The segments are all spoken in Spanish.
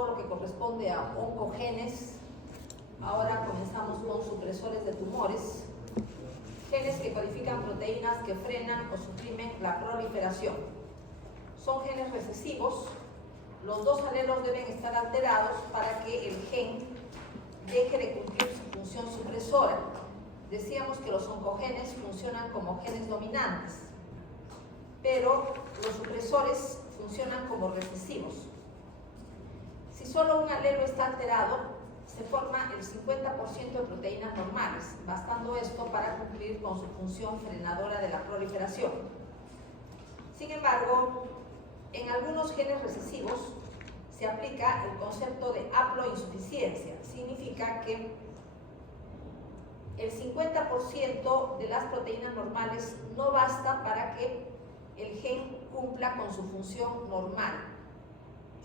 todo lo que corresponde a oncogenes. Ahora comenzamos con supresores de tumores. Genes que codifican proteínas que frenan o suprimen la proliferación. Son genes recesivos. Los dos alelos deben estar alterados para que el gen deje de cumplir su función supresora. Decíamos que los oncogenes funcionan como genes dominantes, pero los supresores funcionan como recesivos. Si solo un alelo está alterado, se forma el 50% de proteínas normales, bastando esto para cumplir con su función frenadora de la proliferación. Sin embargo, en algunos genes recesivos se aplica el concepto de haploinsuficiencia. Significa que el 50% de las proteínas normales no basta para que el gen cumpla con su función normal.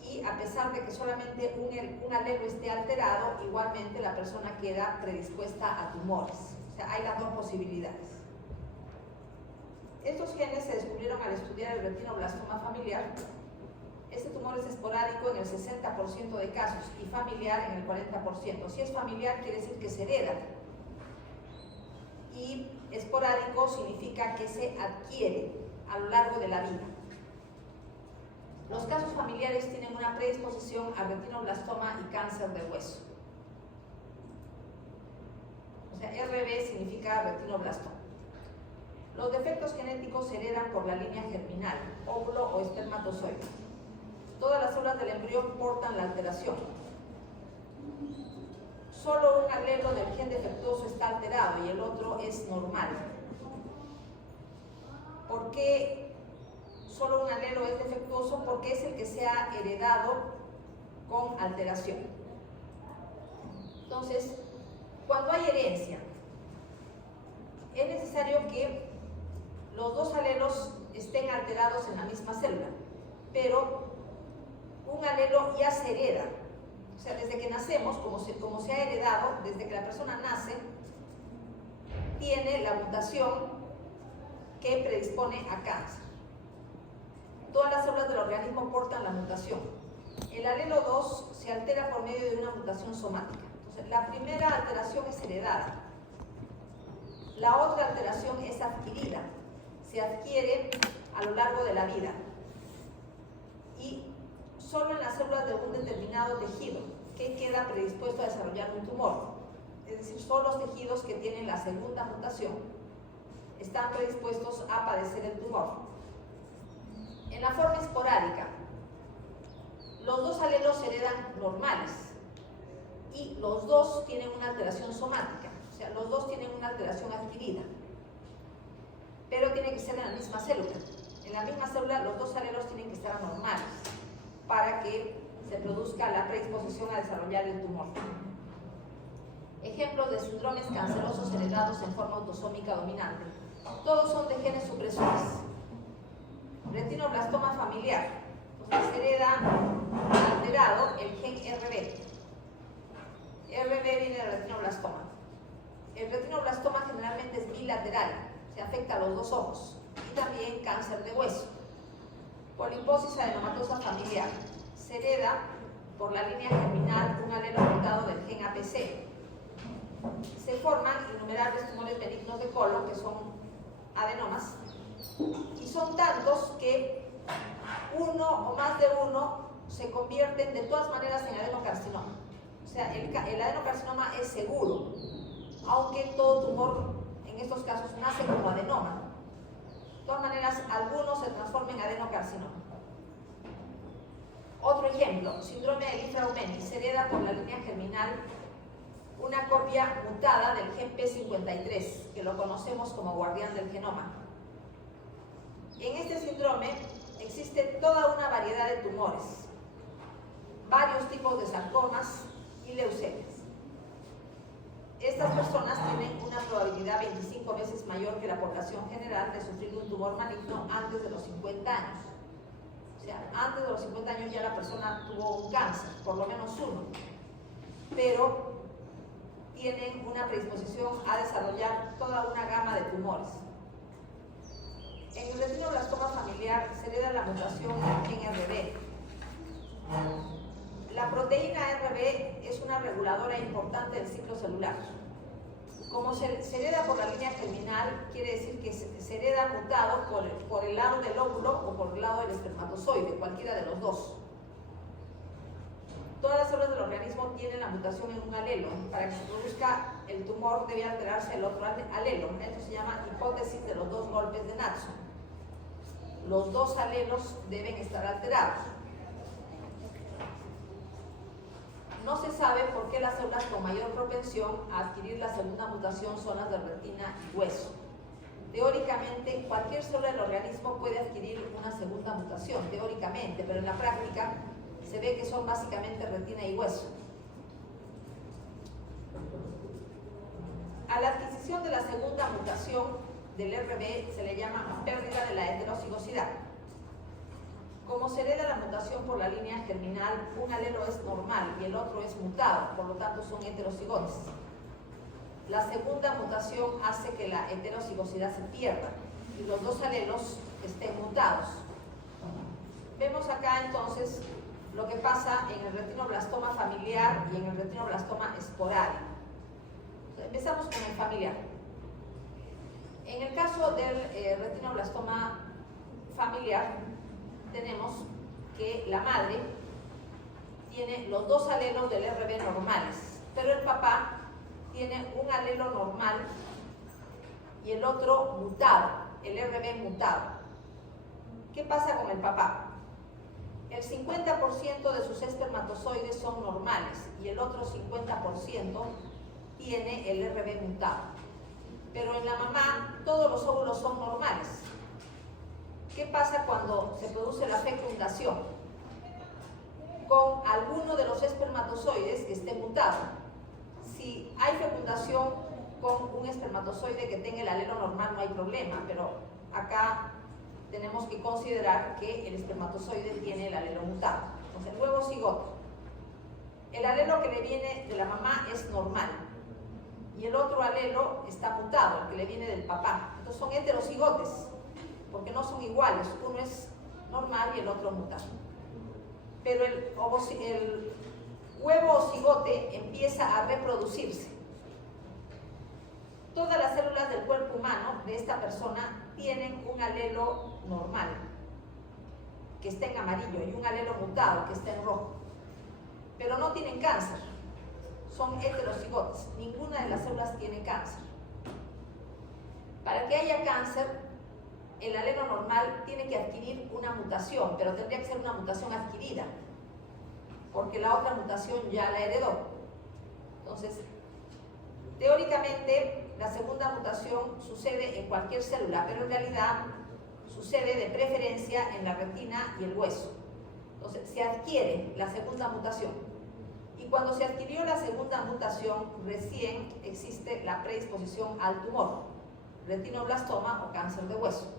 Y a pesar de que solamente un alelo esté alterado, igualmente la persona queda predispuesta a tumores. O sea, hay las dos posibilidades. Estos genes se descubrieron al estudiar el retinoblastoma familiar. Este tumor es esporádico en el 60% de casos y familiar en el 40%. Si es familiar, quiere decir que se hereda. Y esporádico significa que se adquiere a lo largo de la vida. Los casos familiares tienen una predisposición a retinoblastoma y cáncer de hueso. O sea, RB significa retinoblastoma. Los defectos genéticos se heredan por la línea germinal, óvulo o espermatozoide. Todas las células del embrión portan la alteración. Solo un alelo del gen defectuoso está alterado y el otro es normal. ¿Por qué solo un alelo es defectuoso? Porque es el que se ha heredado con alteración. Entonces, cuando hay herencia, es necesario que los dos alelos estén alterados en la misma célula, pero un alelo ya se hereda. O sea, desde que nacemos, como se ha heredado, desde que la persona nace, tiene la mutación que predispone a cáncer. Todas las células del organismo portan la mutación. El alelo 2 se altera por medio de una mutación somática. Entonces, la primera alteración es heredada. La otra alteración es adquirida. Se adquiere a lo largo de la vida. Y solo en las células de un determinado tejido que queda predispuesto a desarrollar un tumor. Es decir, solo los tejidos que tienen la segunda mutación están predispuestos a padecer el tumor. En la forma esporádica, los dos alelos se heredan normales y los dos tienen una alteración somática, o sea, los dos tienen una alteración adquirida, pero tiene que ser en la misma célula. En la misma célula los dos alelos tienen que estar normales para que se produzca la predisposición a desarrollar el tumor. Ejemplos de síndromes cancerosos heredados en forma autosómica dominante. Todos son de genes supresores. Retinoblastoma familiar. Entonces se hereda alterado el gen RB. RB viene del retinoblastoma. El retinoblastoma generalmente es bilateral, se afecta a los dos ojos. Y también cáncer de hueso. Poliposis adenomatosa familiar. Se hereda por la línea germinal un alelo mutado del gen APC. Se forman innumerables tumores benignos de colon, que son adenomas, y son tantos que uno o más de uno se convierten de todas maneras en adenocarcinoma. O sea, el adenocarcinoma es seguro, aunque todo tumor en estos casos nace como adenoma. De todas maneras, algunos se transforman en adenocarcinoma. Otro ejemplo, síndrome de Li-Fraumeni, se hereda por la línea germinal una copia mutada del gen P53, que lo conocemos como guardián del genoma. En este síndrome existe toda una variedad de tumores, varios tipos de sarcomas y leucemias. Estas personas tienen una probabilidad 25 veces mayor que la población general de sufrir un tumor maligno antes de los 50 años. O sea, antes de los 50 años ya la persona tuvo un cáncer, por lo menos uno, pero tienen una predisposición a desarrollar toda una gama de tumores. En el retinoblastoma familiar se hereda la mutación en RB. La proteína RB es una reguladora importante del ciclo celular. Como se hereda por la línea germinal, quiere decir que se hereda mutado por el lado del óvulo o por el lado del espermatozoide, cualquiera de los dos. Todas las células del organismo tienen la mutación en un alelo. Para que se produzca el tumor debe alterarse el otro alelo. Esto se llama hipótesis de los dos golpes de Natson. Los dos alelos deben estar alterados. No se sabe por qué las células con mayor propensión a adquirir la segunda mutación son las de retina y hueso. Teóricamente, cualquier célula del organismo puede adquirir una segunda mutación, teóricamente, pero en la práctica se ve que son básicamente retina y hueso. A la adquisición de la segunda mutación del RB se le llama pérdida de la heterocigosidad. Como se hereda la mutación por la línea germinal, un alelo es normal y el otro es mutado, por lo tanto son heterocigotes. La segunda mutación hace que la heterocigosidad se pierda y los dos alelos estén mutados. Vemos acá entonces lo que pasa en el retinoblastoma familiar y en el retinoblastoma esporádico. Empezamos con el familiar. En el caso del retinoblastoma familiar, tenemos que la madre tiene los dos alelos del RB normales, pero el papá tiene un alelo normal y el otro mutado, el RB mutado. ¿Qué pasa con el papá? El 50% de sus espermatozoides son normales y el otro 50% tiene el RB mutado. Pero en la mamá todos los óvulos son normales. ¿Qué pasa cuando se produce la fecundación? Con alguno de los espermatozoides que esté mutado. Si hay fecundación con un espermatozoide que tenga el alelo normal no hay problema, pero acá tenemos que considerar que el espermatozoide tiene el alelo mutado. Entonces el huevo cigoto, el alelo que le viene de la mamá es normal y el otro alelo está mutado, el que le viene del papá. Entonces son heterocigotes, porque no son iguales, uno es normal y el otro mutado. Pero el huevo o cigote empieza a reproducirse. Todas las células del cuerpo humano de esta persona tienen un alelo normal, que está en amarillo, y un alelo mutado, que está en rojo. Pero no tienen cáncer, son heterocigotes. Ninguna de las células tiene cáncer. Para que haya cáncer, el alelo normal tiene que adquirir una mutación, pero tendría que ser una mutación adquirida, porque la otra mutación ya la heredó. Entonces, teóricamente, la segunda mutación sucede en cualquier célula, pero en realidad sucede de preferencia en la retina y el hueso. Entonces, se adquiere la segunda mutación. Y cuando se adquirió la segunda mutación, recién existe la predisposición al tumor, retinoblastoma o cáncer de hueso,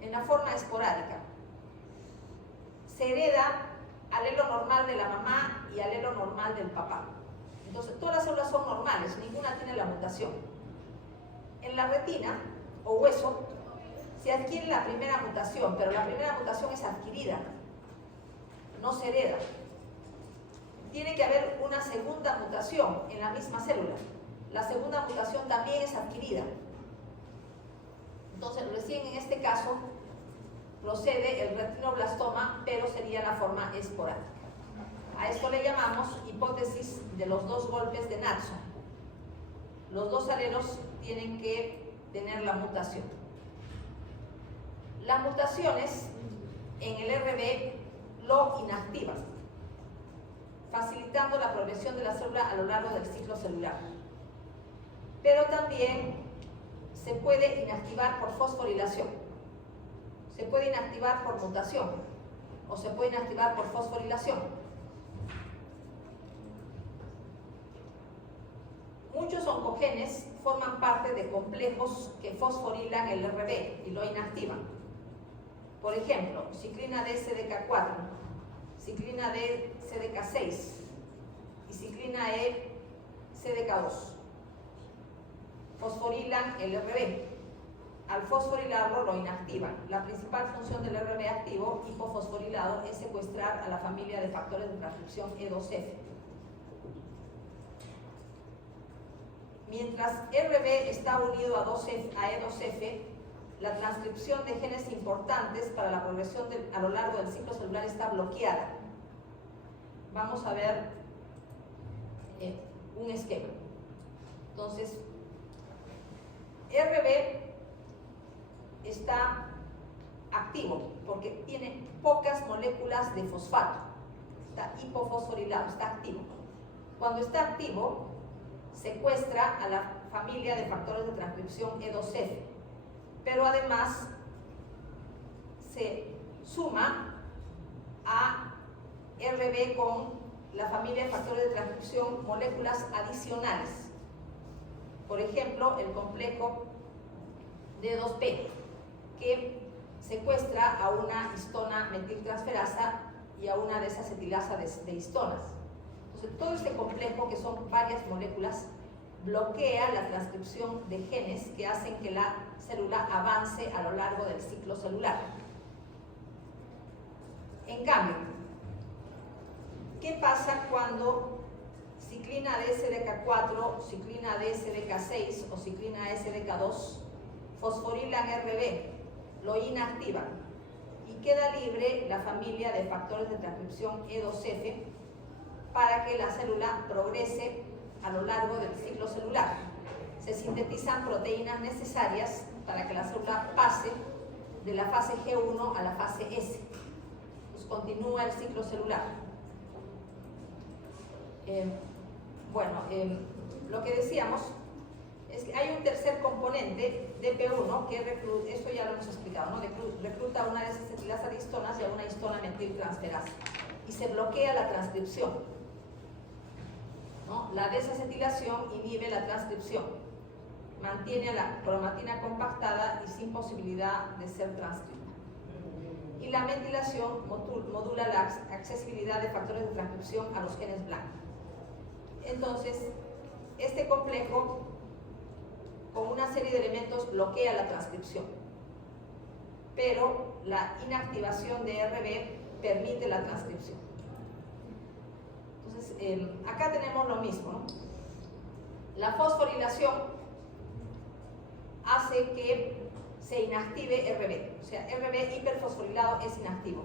en la forma esporádica. Se hereda alelo normal de la mamá y alelo normal del papá. Entonces, todas las células son normales, ninguna tiene la mutación. En la retina o hueso se adquiere la primera mutación, pero la primera mutación es adquirida, no se hereda. Tiene que haber una segunda mutación en la misma célula. La segunda mutación también es adquirida. Entonces, recién en este caso procede el retinoblastoma, pero sería la forma esporádica. A esto le llamamos hipótesis de los dos golpes de Natson. Los dos alelos tienen que tener la mutación. Las mutaciones en el RB lo inactivan, facilitando la progresión de la célula a lo largo del ciclo celular. Pero también se puede inactivar por fosforilación, se puede inactivar por mutación o se puede inactivar por fosforilación. Muchos oncogenes forman parte de complejos que fosforilan el RB y lo inactivan. Por ejemplo, ciclina D CDK4, ciclina D CDK6 y ciclina E CDK2. Fosforilan el RB. al fosforilarlo lo inactivan. La principal función del RB activo hipofosforilado es secuestrar a la familia de factores de transcripción E2F. Mientras RB está unido a E2F, la transcripción de genes importantes para la progresión a lo largo del ciclo celular está bloqueada. Vamos a ver un esquema. Entonces, RB está activo porque tiene pocas moléculas de fosfato. Está hipofosforilado, está activo. Cuando está activo, secuestra a la familia de factores de transcripción E2F, pero además se suma a RB con la familia de factores de transcripción moléculas adicionales. Por ejemplo, el complejo D2P, que secuestra a una histona metiltransferasa y a una desacetilasa de histonas. Entonces, todo este complejo, que son varias moléculas, bloquea la transcripción de genes que hacen que la célula avance a lo largo del ciclo celular. En cambio, ¿qué pasa cuando ciclina DSDK4, ciclina DSDK6 o ciclina SDK2 fosforilan RB, lo inactivan y queda libre la familia de factores de transcripción E2F para que la célula progrese a lo largo del ciclo celular? Se sintetizan proteínas necesarias para que la célula pase de la fase G1 a la fase S. Pues continúa el ciclo celular. Lo que decíamos es que hay un tercer componente, DP1, que esto ya lo hemos explicado, ¿no? Recluta a una desacetilasa de histonas y a una histona metiltransferasa y se bloquea la transcripción, ¿no? La desacetilación inhibe la transcripción, mantiene a la cromatina compactada y sin posibilidad de ser transcrita. Y la metilación modula la accesibilidad de factores de transcripción a los genes blancos. Entonces, este complejo, con una serie de elementos, bloquea la transcripción, pero la inactivación de RB permite la transcripción. Entonces, acá tenemos lo mismo, ¿no? La fosforilación hace que se inactive RB, o sea, RB hiperfosforilado es inactivo.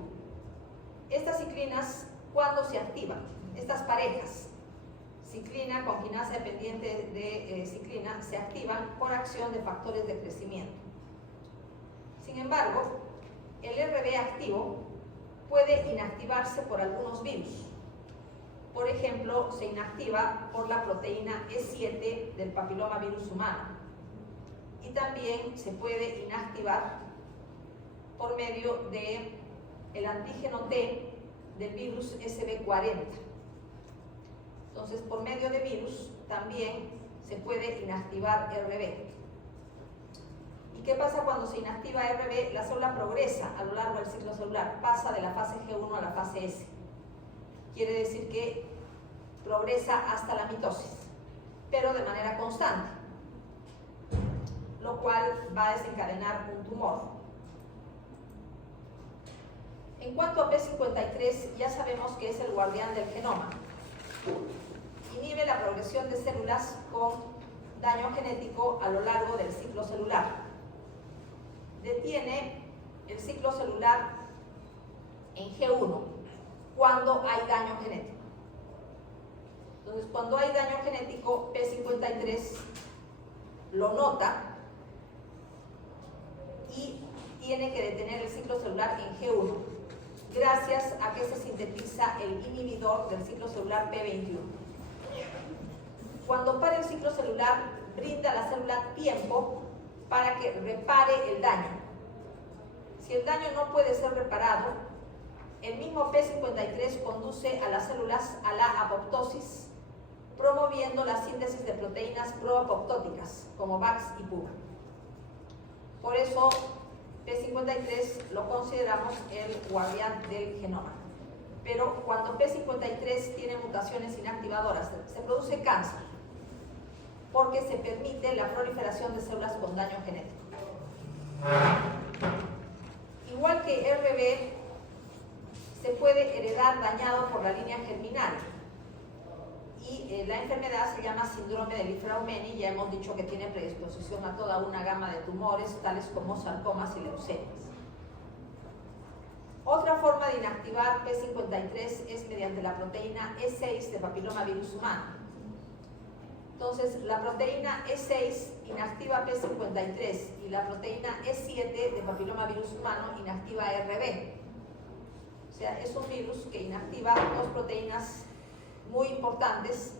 Estas ciclinas, ¿cuándo se activan? Estas parejas, ciclina con quinasa dependiente de ciclina, se activan por acción de factores de crecimiento. Sin embargo, el RB activo puede inactivarse por algunos virus. Por ejemplo, se inactiva por la proteína E7 del papilomavirus humano. Y también se puede inactivar por medio del antígeno T del virus SB40. Entonces, por medio de virus también se puede inactivar RB. ¿Y qué pasa cuando se inactiva RB? La célula progresa a lo largo del ciclo celular, pasa de la fase G1 a la fase S. Quiere decir que progresa hasta la mitosis, pero de manera constante, lo cual va a desencadenar un tumor. En cuanto a P53, ya sabemos que es el guardián del genoma. Inhibe la progresión de células con daño genético a lo largo del ciclo celular. Detiene el ciclo celular en G1 cuando hay daño genético. Entonces, cuando hay daño genético, P53 lo nota y tiene que detener el ciclo celular en G1, gracias a que se sintetiza el inhibidor del ciclo celular P21. Cuando para el ciclo celular, brinda a la célula tiempo para que repare el daño. Si el daño no puede ser reparado, el mismo P53 conduce a las células a la apoptosis, promoviendo la síntesis de proteínas proapoptóticas, como VAX y PUA. Por eso, P53 lo consideramos el guardián del genoma. Pero cuando P53 tiene mutaciones inactivadoras, se produce cáncer, porque se permite la proliferación de células con daño genético. Igual que RB, se puede heredar dañado por la línea germinal. Y la enfermedad se llama síndrome de Li-Fraumeni. Ya hemos dicho que tiene predisposición a toda una gama de tumores, tales como sarcomas y leucemias. Otra forma de inactivar P53 es mediante la proteína E6 de papilomavirus humano. Entonces, la proteína E6 inactiva P53 y la proteína E7 de papilomavirus humano inactiva RB. O sea, es un virus que inactiva dos proteínas muy importantes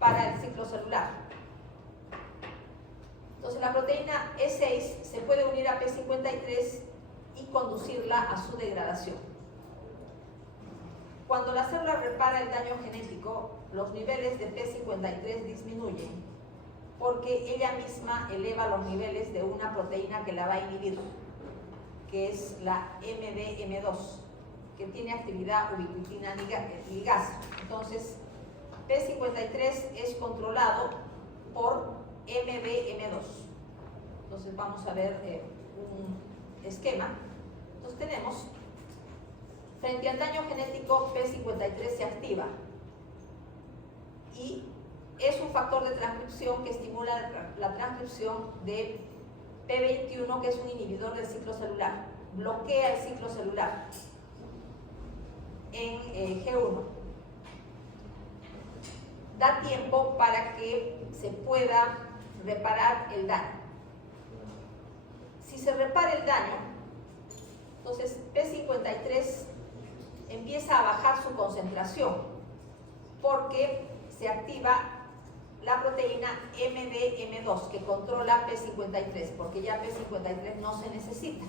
para el ciclo celular. Entonces, la proteína E6 se puede unir a P53 y conducirla a su degradación. Cuando la célula repara el daño genético, los niveles de P53 disminuyen porque ella misma eleva los niveles de una proteína que la va a inhibir, que es la MDM2, que tiene actividad ubiquitina ligasa. Entonces, P53 es controlado por MDM2. Entonces, vamos a ver un esquema. Entonces, tenemos, frente al daño genético, P53 se activa y es un factor de transcripción que estimula la transcripción de P21, que es un inhibidor del ciclo celular, bloquea el ciclo celular en G1. Da tiempo para que se pueda reparar el daño. Si se repara el daño, entonces P53 empieza a bajar su concentración porque se activa la proteína MDM2 que controla P53, porque ya P53 no se necesita,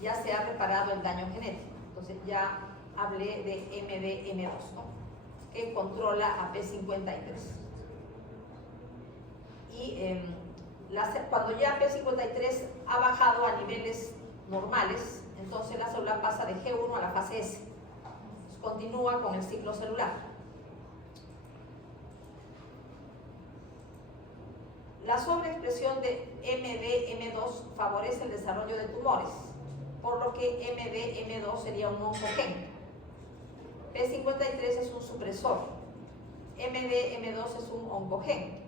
ya se ha reparado el daño genético. Entonces ya hablé de MDM2, ¿no?, que controla a P53. Y cuando ya P53 ha bajado a niveles normales, entonces la célula pasa de G1 a la fase S. Entonces, continúa con el ciclo celular. La sobreexpresión de MDM2 favorece el desarrollo de tumores, por lo que MDM2 sería un oncogen. P53 es un supresor. MDM2 es un oncogen,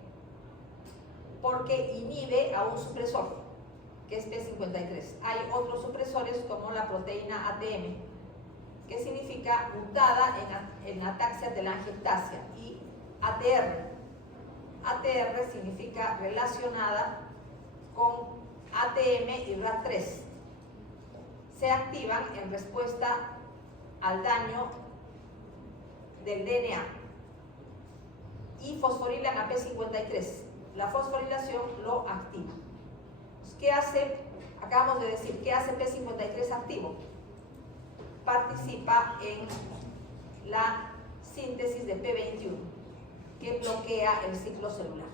porque inhibe a un supresor, que es P53. Hay otros supresores como la proteína ATM, que significa mutada en ataxia telangiectasia, y ATR. ATR significa relacionada con ATM y RAT3. Se activan en respuesta al daño del DNA y fosforilan a P53. La fosforilación lo activa. ¿Qué hace? Acabamos de decir, ¿qué hace P53 activo? Participa en la síntesis de P21, que bloquea el ciclo celular.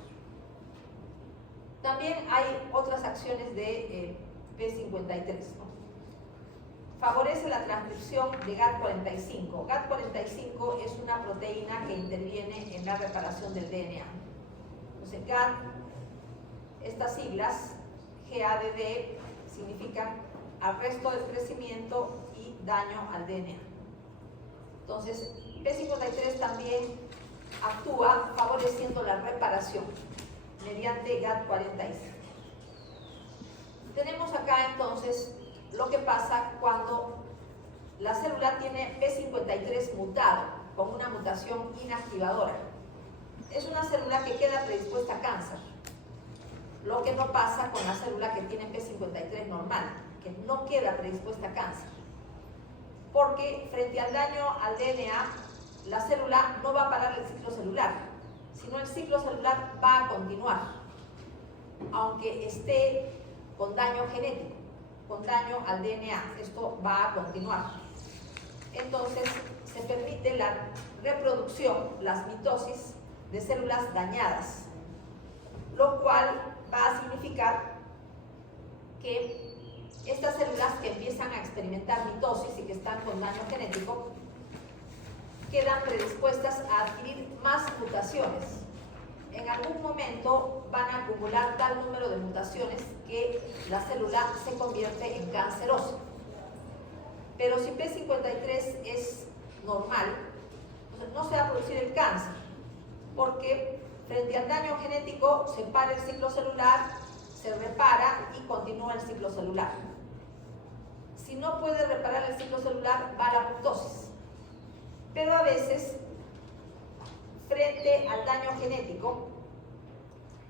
También hay otras acciones de P53, ¿no? Favorece la transcripción de GAT45. GAT45 es una proteína que interviene en la reparación del DNA. Entonces, GAT, estas siglas, GADD, significan arresto del crecimiento y daño al DNA. Entonces, P53 también actúa favoreciendo la reparación mediante GAT45. Tenemos acá entonces lo que pasa cuando la célula tiene P53 mutado, con una mutación inactivadora. Es una célula que queda predispuesta a cáncer, lo que no pasa con la célula que tiene P53 normal, que no queda predispuesta a cáncer, porque frente al daño al DNA, la célula no va a parar el ciclo celular, sino el ciclo celular va a continuar, aunque esté con daño genético, con daño al DNA, esto va a continuar. Entonces, se permite la reproducción, las mitosis de células dañadas, lo cual va a significar que estas células que empiezan a experimentar mitosis y que están con daño genético quedan predispuestas a adquirir más mutaciones en algún momento van a acumular tal número de mutaciones que la célula se convierte en cancerosa. Pero si P53 es normal, no se va a producir el cáncer, porque frente al daño genético se para el ciclo celular, se repara y continúa el ciclo celular. Si no puede reparar el ciclo celular, va a la apoptosis. Pero a veces, frente al daño genético,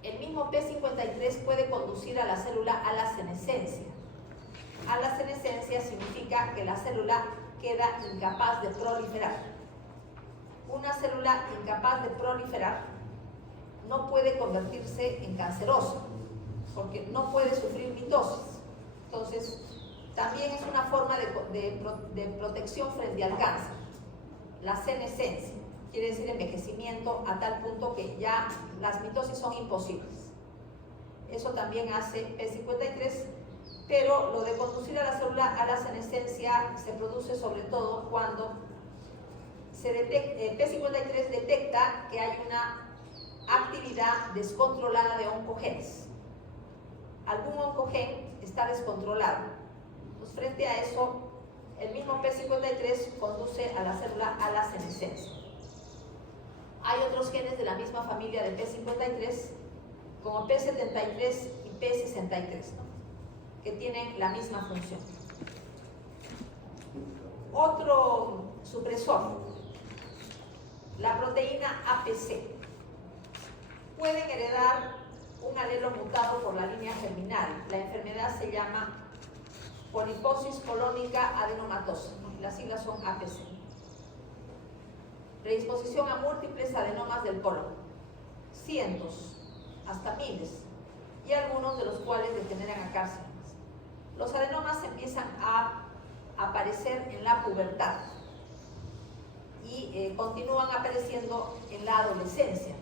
el mismo P53 puede conducir a la célula a la senescencia. A la senescencia significa que la célula queda incapaz de proliferar. Una célula incapaz de proliferar no puede convertirse en cancerosa, porque no puede sufrir mitosis. Entonces, también es una forma de protección frente al cáncer. La senescencia quiere decir envejecimiento a tal punto que ya las mitosis son imposibles. Eso también hace P53, pero lo de conducir a la célula a la senescencia se produce sobre todo cuando P53 detecta que hay una actividad descontrolada de oncogenes. Algún oncogen está descontrolado. Pues frente a eso, el mismo P53 conduce a la célula a la senescencia. Hay otros genes de la misma familia de P53, como P73 y P63, ¿no?, que tienen la misma función. Otro supresor, la proteína APC. Pueden heredar un alelo mutado por la línea germinal. La enfermedad se llama poliposis colónica adenomatosa, ¿no? Las siglas son APC. Predisposición a múltiples adenomas del colon, cientos, hasta miles, y algunos de los cuales degeneran a cárcinomas. Los adenomas empiezan a aparecer en la pubertad y continúan apareciendo en la adolescencia.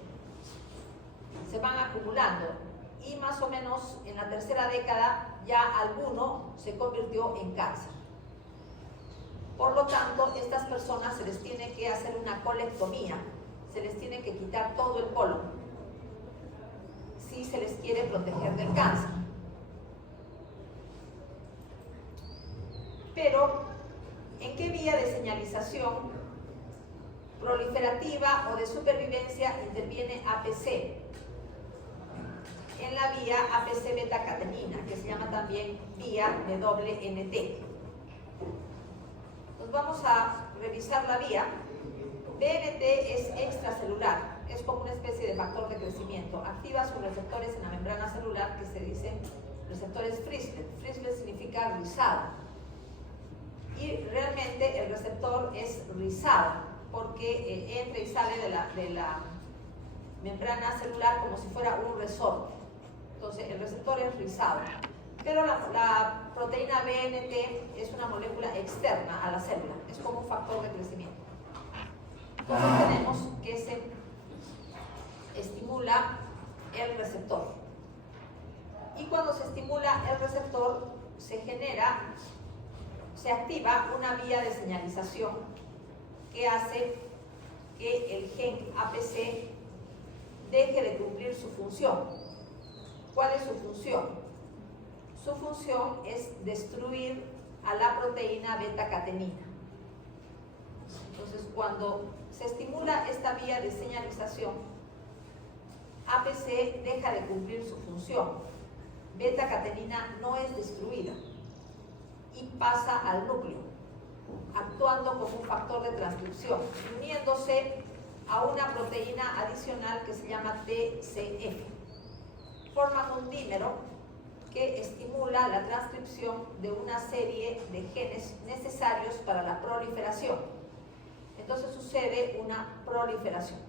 Se van acumulando y más o menos en la tercera década ya alguno se convirtió en cáncer. Por lo tanto, estas personas se les tiene que hacer una colectomía, se les tiene que quitar todo el colon si se les quiere proteger del cáncer. Pero, ¿en qué vía de señalización proliferativa o de supervivencia interviene APC? En la vía APC beta-catenina, que se llama también vía WNT. Nos vamos a revisar la vía. BNT es extracelular, es como una especie de factor de crecimiento. Activa sus receptores en la membrana celular que se dicen receptores Frizzlet. Frizzlet significa rizado. Y realmente el receptor es rizado porque entra y sale de la membrana celular como si fuera un resorte. Entonces el receptor es rizado. Pero la proteína BNT es una molécula externa a la célula, es como un factor de crecimiento. Entonces tenemos que se estimula el receptor. Y cuando se estimula el receptor, se activa una vía de señalización que hace que el gen APC deje de cumplir su función. ¿Cuál es su función? Su función es destruir a la proteína beta-catenina. Entonces, cuando se estimula esta vía de señalización, APC deja de cumplir su función. Beta-catenina no es destruida y pasa al núcleo, actuando como un factor de transcripción, uniéndose a una proteína adicional que se llama TCF. Forman un dímero que estimula la transcripción de una serie de genes necesarios para la proliferación. Entonces sucede una proliferación.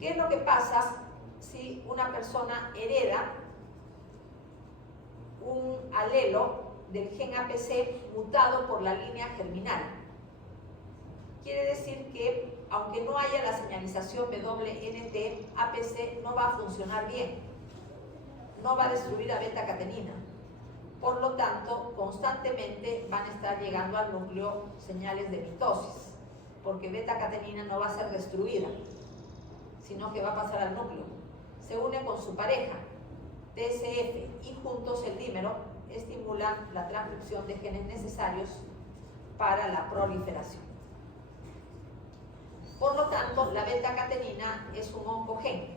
¿Qué es lo que pasa si una persona hereda un alelo del gen APC mutado por la línea germinal? Quiere decir que, aunque no haya la señalización WNT, APC no va a funcionar bien, no va a destruir a beta-catenina. Por lo tanto, constantemente van a estar llegando al núcleo señales de mitosis, porque beta-catenina no va a ser destruida, sino que va a pasar al núcleo. Se une con su pareja, TSF, y juntos el dímero estimulan la transcripción de genes necesarios para la proliferación. Por lo tanto, la beta-catenina es un oncogen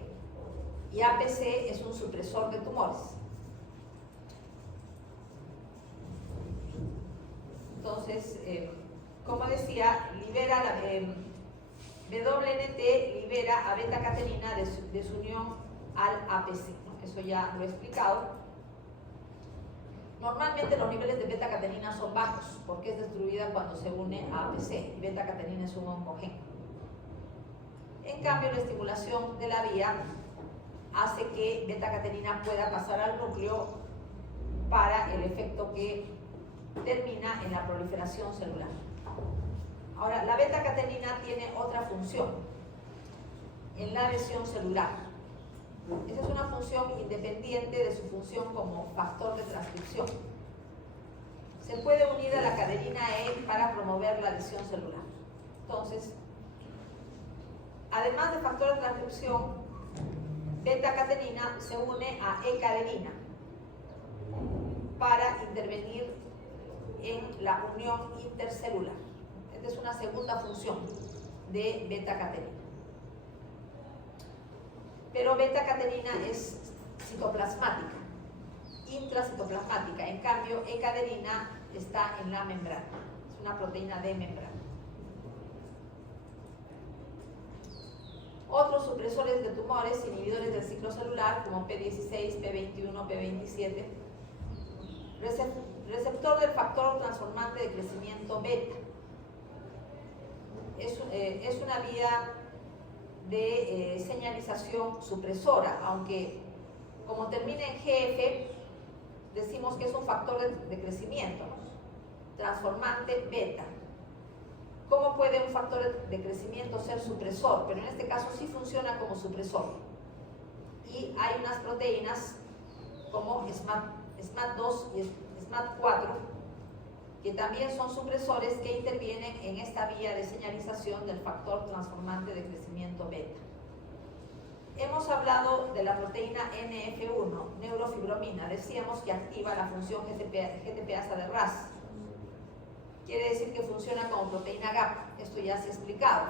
y APC es un supresor de tumores. Entonces, como decía, libera WNT libera a beta-catenina de su unión al APC, ¿no? Eso ya lo he explicado. Normalmente los niveles de beta-catenina son bajos porque es destruida cuando se une a APC. Beta-catenina es un oncogen. En cambio, la estimulación de la vía hace que beta-catenina pueda pasar al núcleo para el efecto que termina en la proliferación celular. Ahora, la beta-catenina tiene otra función en la lesión celular. Esa es una función independiente de su función como factor de transcripción. Se puede unir a la cadenina E para promover la lesión celular. Entonces, además de factor de transcripción, beta-catenina se une a E-cadenina para intervenir en la unión intercelular. Esta es una segunda función de beta-catenina. Pero beta-catenina es citoplasmática, intracitoplasmática. En cambio, E-cadenina está en la membrana. Es una proteína de membrana. Otros supresores de tumores, inhibidores del ciclo celular, como P16, P21, P27. Receptor del factor transformante de crecimiento beta. Es una vía de señalización supresora, aunque como termina en GF, decimos que es un factor de crecimiento, ¿no? Transformante beta. ¿Cómo puede un factor de crecimiento ser supresor? Pero en este caso sí funciona como supresor. Y hay unas proteínas como SMAD2 y SMAD4 que también son supresores que intervienen en esta vía de señalización del factor transformante de crecimiento beta. Hemos hablado de la proteína NF1, neurofibromina. Decíamos que activa la función GTPasa de RAS. Quiere decir que funciona como proteína GAP. Esto ya se ha explicado.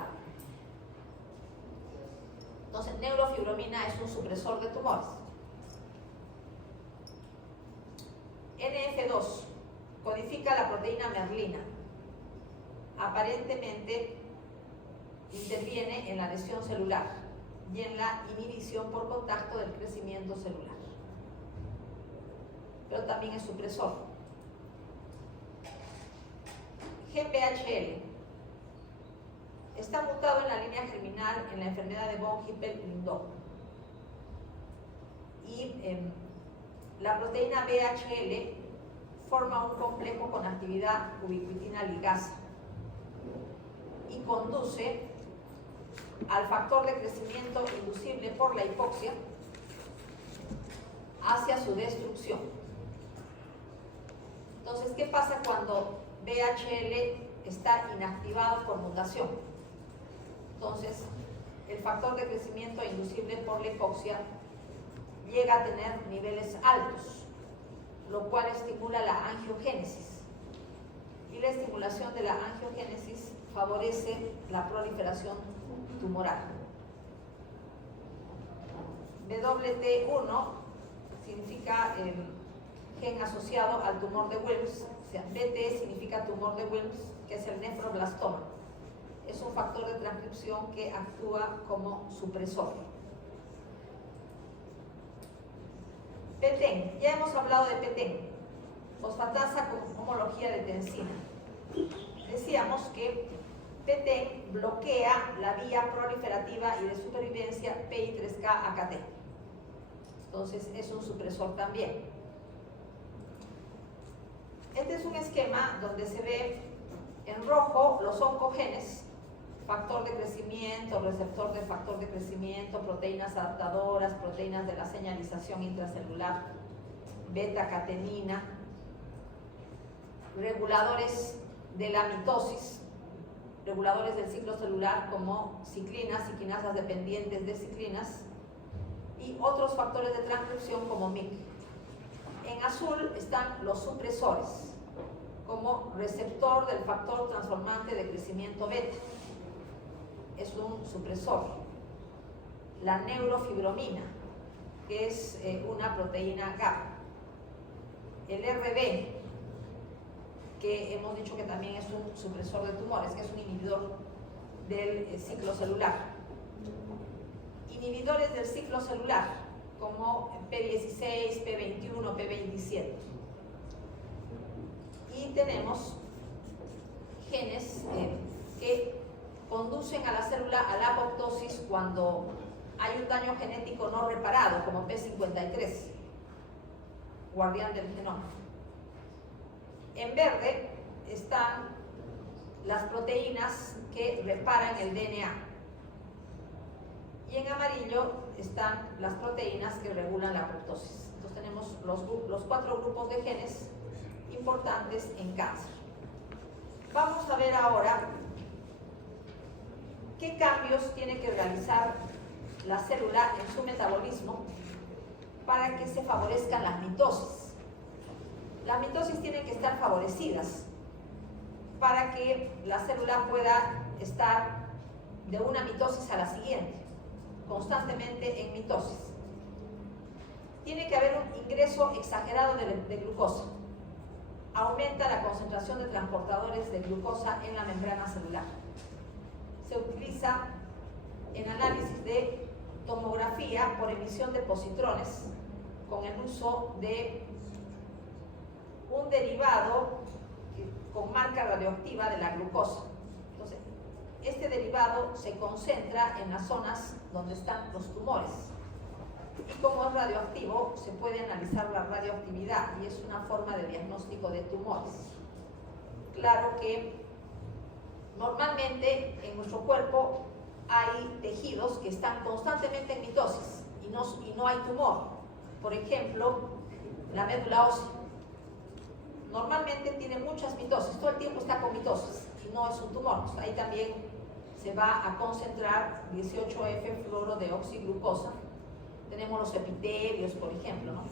Entonces, neurofibromina es un supresor de tumores. NF2 codifica la proteína merlina. Aparentemente interviene en la lesión celular y en la inhibición por contacto del crecimiento celular. Pero también es supresor. GPHL está mutado en la línea germinal en la enfermedad de von Hippel-Lindau. Y la proteína BHL forma un complejo con actividad ubiquitina ligasa y conduce al factor de crecimiento inducible por la hipoxia hacia su destrucción. Entonces, ¿qué pasa cuando BHL está inactivado por mutación? Entonces, el factor de crecimiento inducible por la hipoxia llega a tener niveles altos, lo cual estimula la angiogénesis. Y la estimulación de la angiogénesis favorece la proliferación tumoral. WT1 significa gen asociado al tumor de Wilms, o sea, BT significa tumor de Wilms, que es el nefroblastoma. Es un factor de transcripción que actúa como supresor. PTEN, ya hemos hablado de PTEN, fosfatasa con homología de tensina. Decíamos que PTEN bloquea la vía proliferativa y de supervivencia PI3K-AKT. Entonces es un supresor también. Este es un esquema donde se ve en rojo los oncogenes, factor de crecimiento, receptor de factor de crecimiento, proteínas adaptadoras, proteínas de la señalización intracelular, beta-catenina, reguladores de la mitosis, reguladores del ciclo celular como ciclinas y quinasas dependientes de ciclinas, y otros factores de transcripción como MYC. En azul están los supresores, como receptor del factor transformante de crecimiento beta, es un supresor. La neurofibromina, que es una proteína GABA. El RB, que hemos dicho que también es un supresor de tumores, que es un inhibidor del ciclo celular. Inhibidores del ciclo celular, como P16, P21, P27. Y tenemos genes que conducen a la célula a la apoptosis cuando hay un daño genético no reparado, como P53, guardián del genoma. En verde están las proteínas que reparan el DNA. Y en amarillo están las proteínas que regulan la apoptosis. Entonces tenemos los 4 grupos de genes importantes en cáncer. Vamos a ver ahora qué cambios tiene que realizar la célula en su metabolismo para que se favorezcan las mitosis. Las mitosis tienen que estar favorecidas para que la célula pueda estar de una mitosis a la siguiente, constantemente en mitosis. Tiene que haber un ingreso exagerado de glucosa. Aumenta la concentración de transportadores de glucosa en la membrana celular. Se utiliza en análisis de tomografía por emisión de positrones con el uso de un derivado con marca radioactiva de la glucosa. Entonces, este derivado se concentra en las zonas donde están los tumores. Y como es radioactivo, se puede analizar la radioactividad y es una forma de diagnóstico de tumores. Claro que normalmente en nuestro cuerpo hay tejidos que están constantemente en mitosis y no hay tumor. Por ejemplo, la médula ósea. Normalmente tiene muchas mitosis, todo el tiempo está con mitosis y no es un tumor. Ahí también se va a concentrar 18F fluoro de oxiglucosa. Tenemos los epitelios, por ejemplo, ¿no?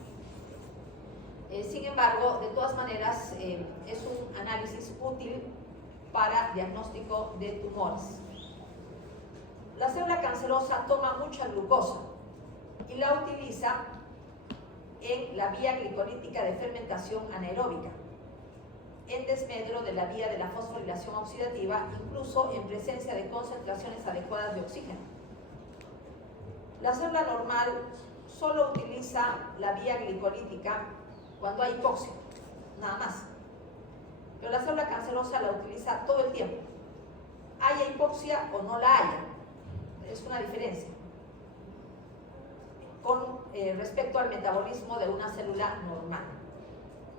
Sin embargo, de todas maneras, es un análisis útil para diagnóstico de tumores. La célula cancerosa toma mucha glucosa y la utiliza en la vía glicolítica de fermentación anaeróbica, en desmedro de la vía de la fosforilación oxidativa, incluso en presencia de concentraciones adecuadas de oxígeno. La célula normal solo utiliza la vía glicolítica cuando hay hipoxia, nada más. Pero la célula cancerosa la utiliza todo el tiempo, haya hipoxia o no la haya. Es una diferencia con respecto al metabolismo de una célula normal.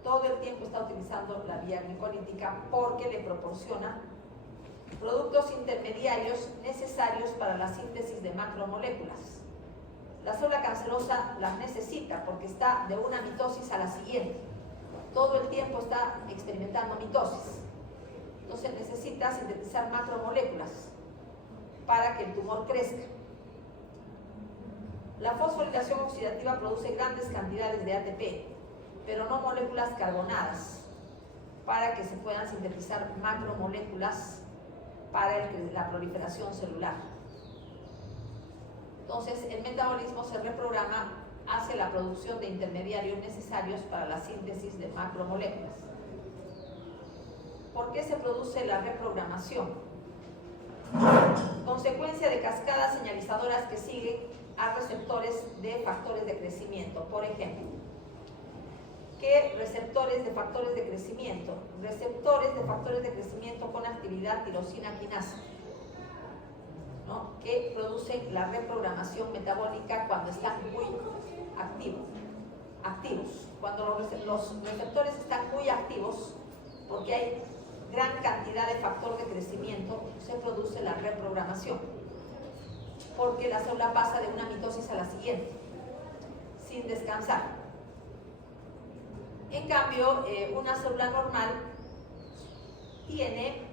Todo el tiempo está utilizando la vía glicolítica porque le proporciona productos intermediarios necesarios para la síntesis de macromoléculas. La célula cancerosa las necesita porque está de una mitosis a la siguiente. Todo el tiempo está experimentando mitosis. Entonces necesita sintetizar macromoléculas para que el tumor crezca. La fosforilación oxidativa produce grandes cantidades de ATP, pero no moléculas carbonadas, para que se puedan sintetizar macromoléculas para la proliferación celular. Entonces, el metabolismo se reprograma hacia la producción de intermediarios necesarios para la síntesis de macromoléculas. ¿Por qué se produce la reprogramación? Consecuencia de cascadas señalizadoras que siguen a receptores de factores de crecimiento. Por ejemplo, ¿qué receptores de factores de crecimiento? Receptores de factores de crecimiento con actividad tirosina quinasa, ¿no? Que producen la reprogramación metabólica cuando están muy activos. Cuando los receptores están muy activos, porque hay gran cantidad de factor de crecimiento, se produce la reprogramación, porque la célula pasa de una mitosis a la siguiente, sin descansar. En cambio, una célula normal tiene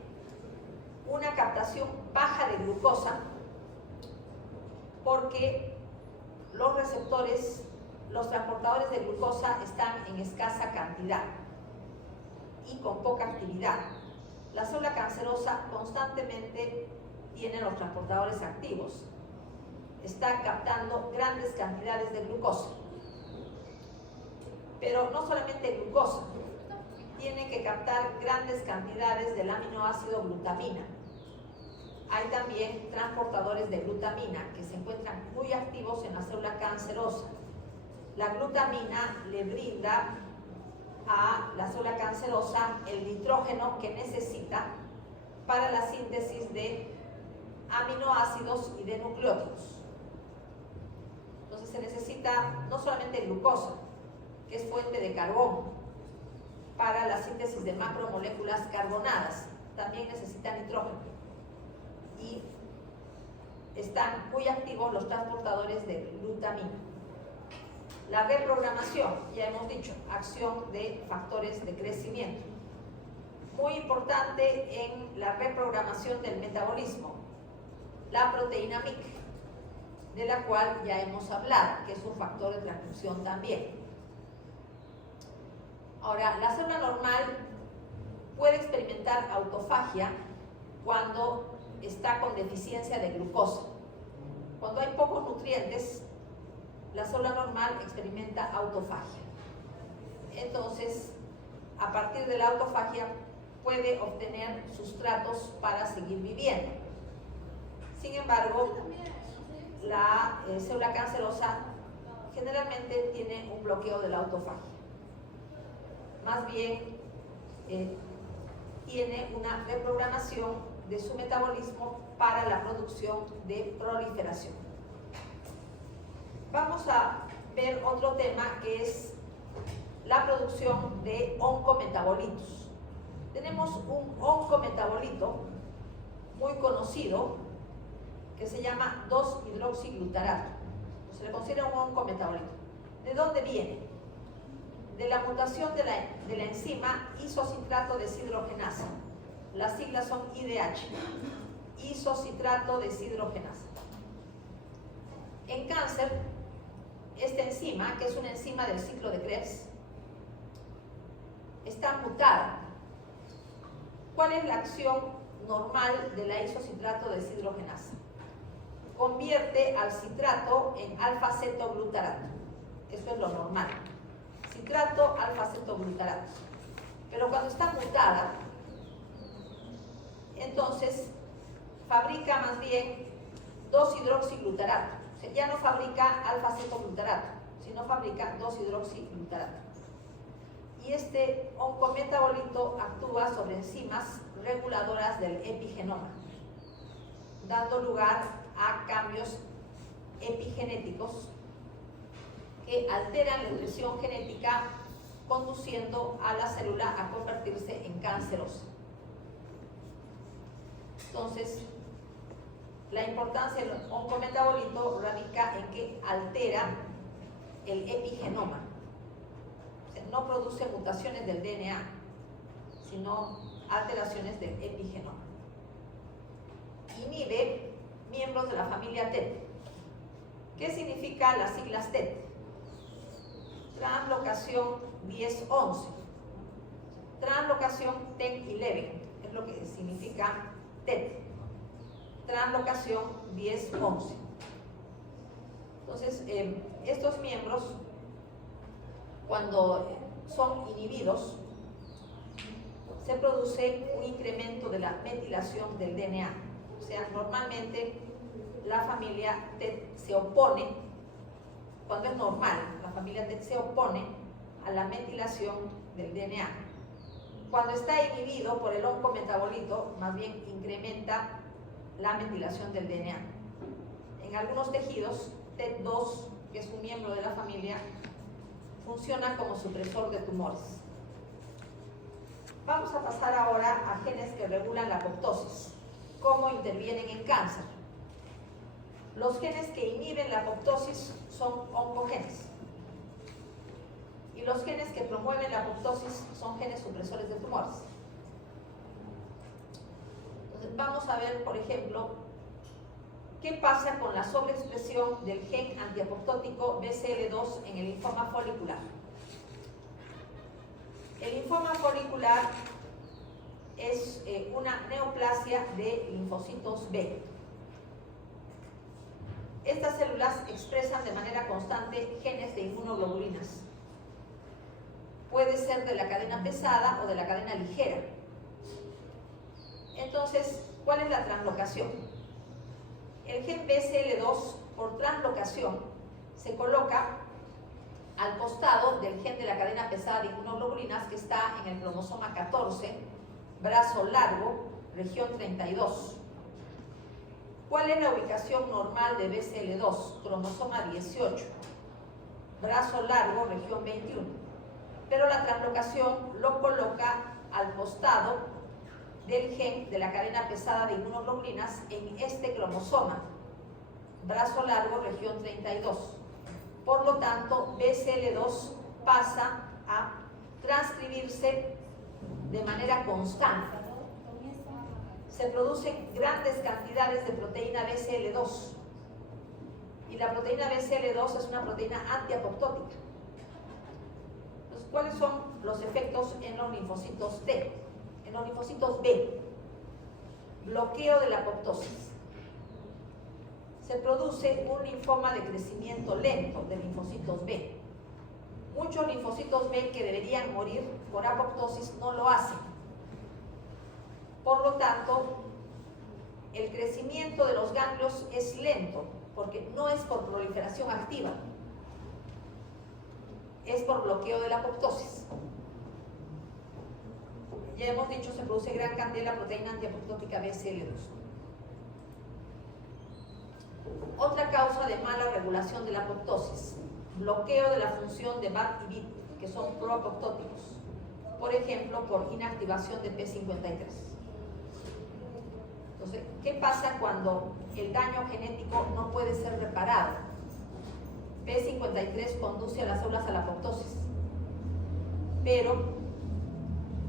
una captación baja de glucosa, porque los receptores, los transportadores de glucosa están en escasa cantidad y con poca actividad. La célula cancerosa constantemente tiene los transportadores activos, está captando grandes cantidades de glucosa, pero no solamente glucosa, tiene que captar grandes cantidades del aminoácido glutamina. Hay también transportadores de glutamina que se encuentran muy activos en la célula cancerosa. La glutamina le brinda a la célula cancerosa el nitrógeno que necesita para la síntesis de aminoácidos y de nucleótidos. Entonces se necesita no solamente glucosa, que es fuente de carbón para la síntesis de macromoléculas carbonadas, también necesita nitrógeno. Y están muy activos los transportadores de glutamina. La reprogramación, ya hemos dicho, acción de factores de crecimiento. Muy importante en la reprogramación del metabolismo, la proteína MYC, de la cual ya hemos hablado, que es un factor de transcripción también. Ahora, la célula normal puede experimentar autofagia cuando está con deficiencia de glucosa. Cuando hay pocos nutrientes, la célula normal experimenta autofagia. Entonces, a partir de la autofagia puede obtener sustratos para seguir viviendo. Sin embargo, la célula cancerosa generalmente tiene un bloqueo de la autofagia. Más bien, tiene una reprogramación de su metabolismo para la producción de proliferación. Vamos a ver otro tema que es la producción de oncometabolitos. Tenemos un oncometabolito muy conocido que se llama 2-hidroxiglutarato. Se le considera un oncometabolito. ¿De dónde viene? De la mutación de la enzima isocitrato deshidrogenasa. Las siglas son IDH, isocitrato deshidrogenasa. En cáncer, esta enzima, que es una enzima del ciclo de Krebs, está mutada. ¿Cuál es la acción normal de la isocitrato deshidrogenasa? Convierte al citrato en alfa-cetoglutarato. Eso es lo normal. Citrato, alfa-cetoglutarato. Pero cuando está mutada, entonces fabrica más bien 2-hidroxiglutarato. O sea, ya no fabrica alfa-cetoglutarato, sino fabrica 2-hidroxiglutarato. Y este oncometabolito actúa sobre enzimas reguladoras del epigenoma, dando lugar a cambios epigenéticos que alteran la expresión genética, conduciendo a la célula a convertirse en cancerosa. Entonces, la importancia del oncometabolito radica en que altera el epigenoma. O sea, no produce mutaciones del DNA, sino alteraciones del epigenoma. Inhibe miembros de la familia TET. ¿Qué significa las siglas TET? Translocación 10-11. Translocación TEC11 es lo que significa TET. Translocación 10-11. Entonces, estos miembros, cuando son inhibidos, se produce un incremento de la metilación del DNA. O sea, normalmente la familia TET se opone, cuando es normal, la familia TET se opone a la metilación del DNA. Cuando está inhibido por el oncometabolito, más bien incrementa la metilación del DNA. En algunos tejidos, TET2, que es un miembro de la familia, funciona como supresor de tumores. Vamos a pasar ahora a genes que regulan la apoptosis. ¿Cómo intervienen en cáncer? Los genes que inhiben la apoptosis son oncogenes. Y los genes que promueven la apoptosis son genes supresores de tumores. Entonces, vamos a ver, por ejemplo, qué pasa con la sobreexpresión del gen antiapoptótico BCL2 en el linfoma folicular. El linfoma folicular es una neoplasia de linfocitos B. Estas células expresan de manera constante genes de inmunoglobulinas. Puede ser de la cadena pesada o de la cadena ligera. Entonces, ¿cuál es la translocación? El gen BCL2 por translocación se coloca al costado del gen de la cadena pesada de inmunoglobulinas que está en el cromosoma 14, brazo largo, región 32. ¿Cuál es la ubicación normal de BCL2? Cromosoma 18, brazo largo, región 21. Pero la translocación lo coloca al costado del gen de la cadena pesada de inmunoglobulinas en este cromosoma, brazo largo, región 32. Por lo tanto, BCL2 pasa a transcribirse de manera constante. Se producen grandes cantidades de proteína BCL2 y la proteína BCL2 es una proteína antiapoptótica. Entonces, ¿cuáles son los efectos en los linfocitos T? En los linfocitos B, bloqueo de la apoptosis. Se produce un linfoma de crecimiento lento de linfocitos B. Muchos linfocitos B que deberían morir por apoptosis no lo hacen. Por lo tanto, el crecimiento de los ganglios es lento, porque no es por proliferación activa, es por bloqueo de la apoptosis. Ya hemos dicho, se produce gran cantidad de la proteína antiapoptótica BCL2. Otra causa de mala regulación de la apoptosis, bloqueo de la función de BAT y BIT, que son proapoptóticos, por ejemplo, por inactivación de P53. Entonces, ¿qué pasa cuando el daño genético no puede ser reparado? P53 conduce a las células a la apoptosis, pero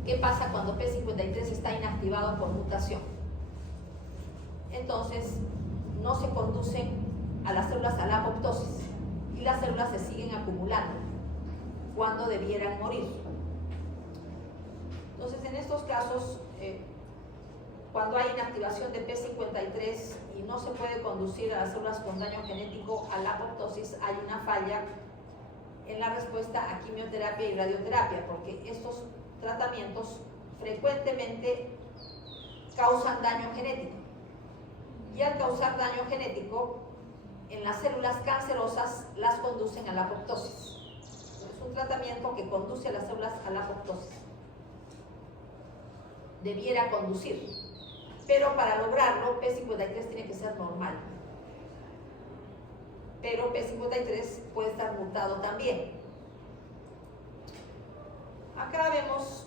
¿qué pasa cuando P53 está inactivado por mutación? Entonces, no se conducen a las células a la apoptosis y las células se siguen acumulando cuando debieran morir. Entonces, en estos casos, cuando hay inactivación de P53 y no se puede conducir a las células con daño genético a la apoptosis, hay una falla en la respuesta a quimioterapia y radioterapia, porque estos tratamientos frecuentemente causan daño genético. Y al causar daño genético, en las células cancerosas las conducen a la apoptosis. Es un tratamiento que conduce a las células a la apoptosis. Debiera conducir, pero para lograrlo P53 tiene que ser normal. Pero P53 puede estar mutado también. Acá vemos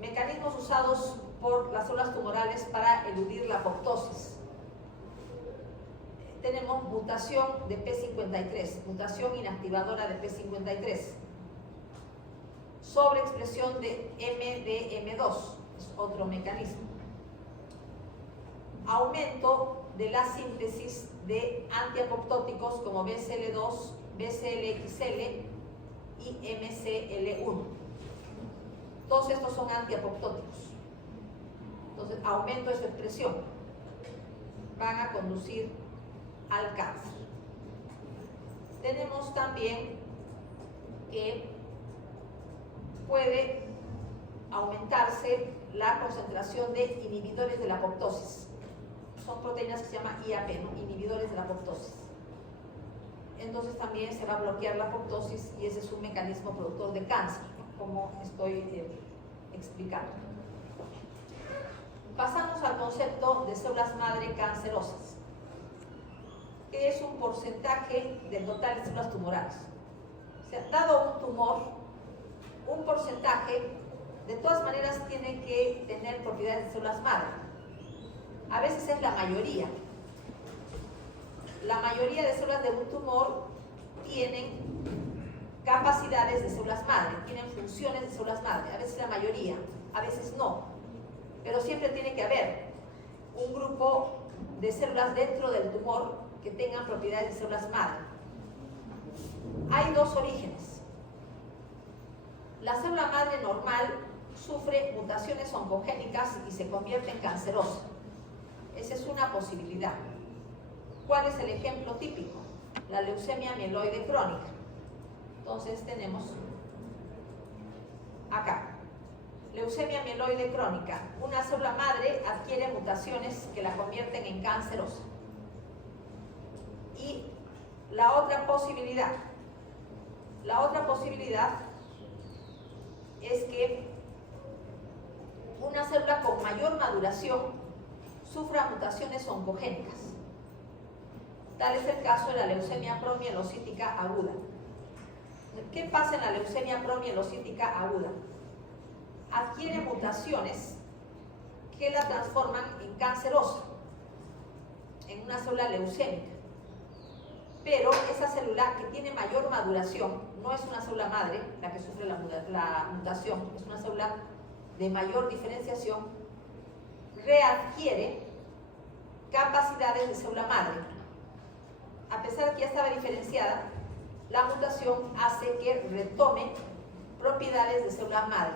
mecanismos usados por las células tumorales para eludir la apoptosis. Tenemos mutación de P53, mutación inactivadora de P53, sobreexpresión de MDM2, es otro mecanismo, aumento de la síntesis de antiapoptóticos como BCL2, BCLXL y MCL1. Todos estos son antiapoptóticos. Entonces, aumento de su expresión van a conducir al cáncer. Tenemos también que puede aumentarse la concentración de inhibidores de la apoptosis. Son proteínas que se llaman IAP, ¿no? Inhibidores de la apoptosis. Entonces también se va a bloquear la apoptosis y ese es un mecanismo productor de cáncer, ¿no? Como estoy explicando. Pasamos al concepto de células madre cancerosas, que es un porcentaje del total de células tumorales. O sea, dado un tumor, un porcentaje de todas maneras tiene que tener propiedades de células madre. A veces es la mayoría. La mayoría de células de un tumor tienen capacidades de células madre, tienen funciones de células madre. A veces la mayoría, a veces no. Pero siempre tiene que haber un grupo de células dentro del tumor que tengan propiedades de células madre. Hay dos orígenes. La célula madre normal sufre mutaciones oncogénicas y se convierte en cancerosa. Esa es una posibilidad. ¿Cuál es el ejemplo típico? La leucemia mieloide crónica. Entonces tenemos acá, leucemia mieloide crónica. Una célula madre adquiere mutaciones que la convierten en cancerosa. Y la otra posibilidad es que una célula con mayor maduración sufra mutaciones oncogénicas. Tal es el caso de la leucemia promielocítica aguda. ¿Qué pasa en la leucemia promielocítica aguda? Adquiere mutaciones que la transforman en cancerosa, en una célula leucémica. Pero esa célula que tiene mayor maduración no es una célula madre la que sufre la mutación, es una célula de mayor diferenciación, readquiere capacidades de célula madre. A pesar de que ya estaba diferenciada, la mutación hace que retome propiedades de célula madre.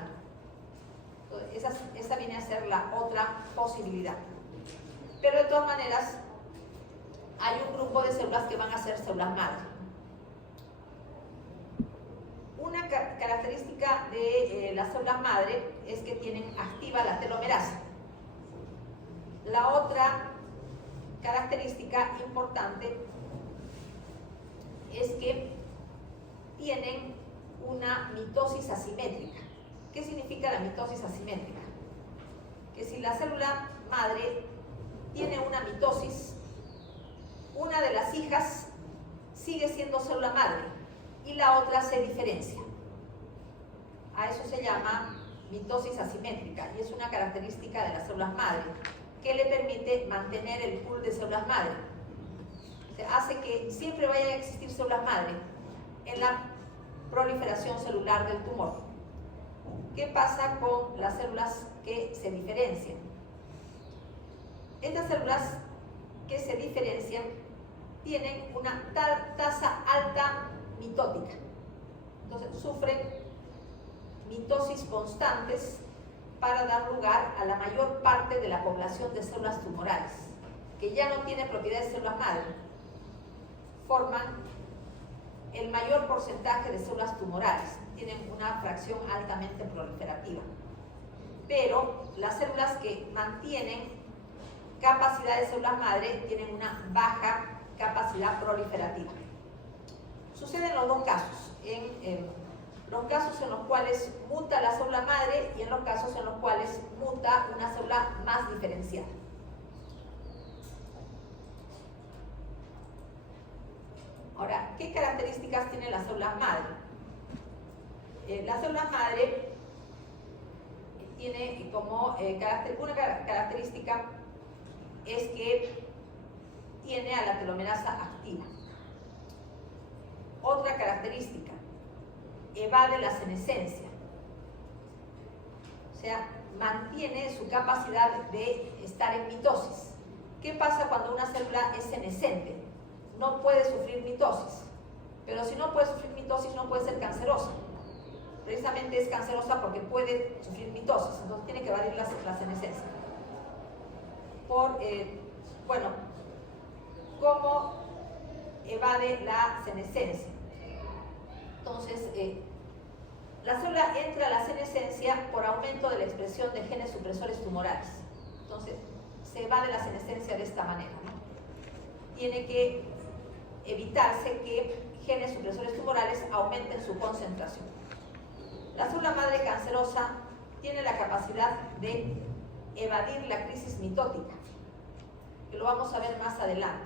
Entonces, esa viene a ser la otra posibilidad. Pero de todas maneras, hay un grupo de células que van a ser células madre. Una característica de las células madre es que tienen activa la telomerasa. La otra característica importante es que tienen una mitosis asimétrica. ¿Qué significa la mitosis asimétrica? Que si la célula madre tiene una mitosis, una de las hijas sigue siendo célula madre y la otra se diferencia. A eso se llama mitosis asimétrica y es una característica de las células madre que le permite mantener el pool de células madre. Hace que siempre vayan a existir células madre en la proliferación celular del tumor. ¿Qué pasa con las células que se diferencian? Estas células que se diferencian tienen una tasa alta mitótica. Entonces sufren mitosis constantes para dar lugar a la mayor parte de la población de células tumorales, que ya no tiene propiedades de células madre. Forman el mayor porcentaje de células tumorales, tienen una fracción altamente proliferativa. Pero las células que mantienen capacidad de células madre tienen una baja capacidad proliferativa. Suceden los dos casos, en los casos en los cuales muta la célula madre y en los casos en los cuales muta una célula más diferenciada. Ahora, ¿qué características tienen las células madre? Las células madre tiene como una característica es que tiene a la telomerasa activa. Otra característica, evade la senescencia. O sea, mantiene su capacidad de estar en mitosis. ¿Qué pasa cuando una célula es senescente? No puede sufrir mitosis. Pero si no puede sufrir mitosis, no puede ser cancerosa. Precisamente es cancerosa porque puede sufrir mitosis, entonces tiene que evadir la senescencia. Bueno, ¿cómo evade la senescencia? Entonces, la célula entra a la senescencia por aumento de la expresión de genes supresores tumorales. Entonces, se evade la senescencia de esta manera, ¿no? Tiene que evitarse que genes supresores tumorales aumenten su concentración. La célula madre cancerosa tiene la capacidad de evadir la crisis mitótica, que lo vamos a ver más adelante,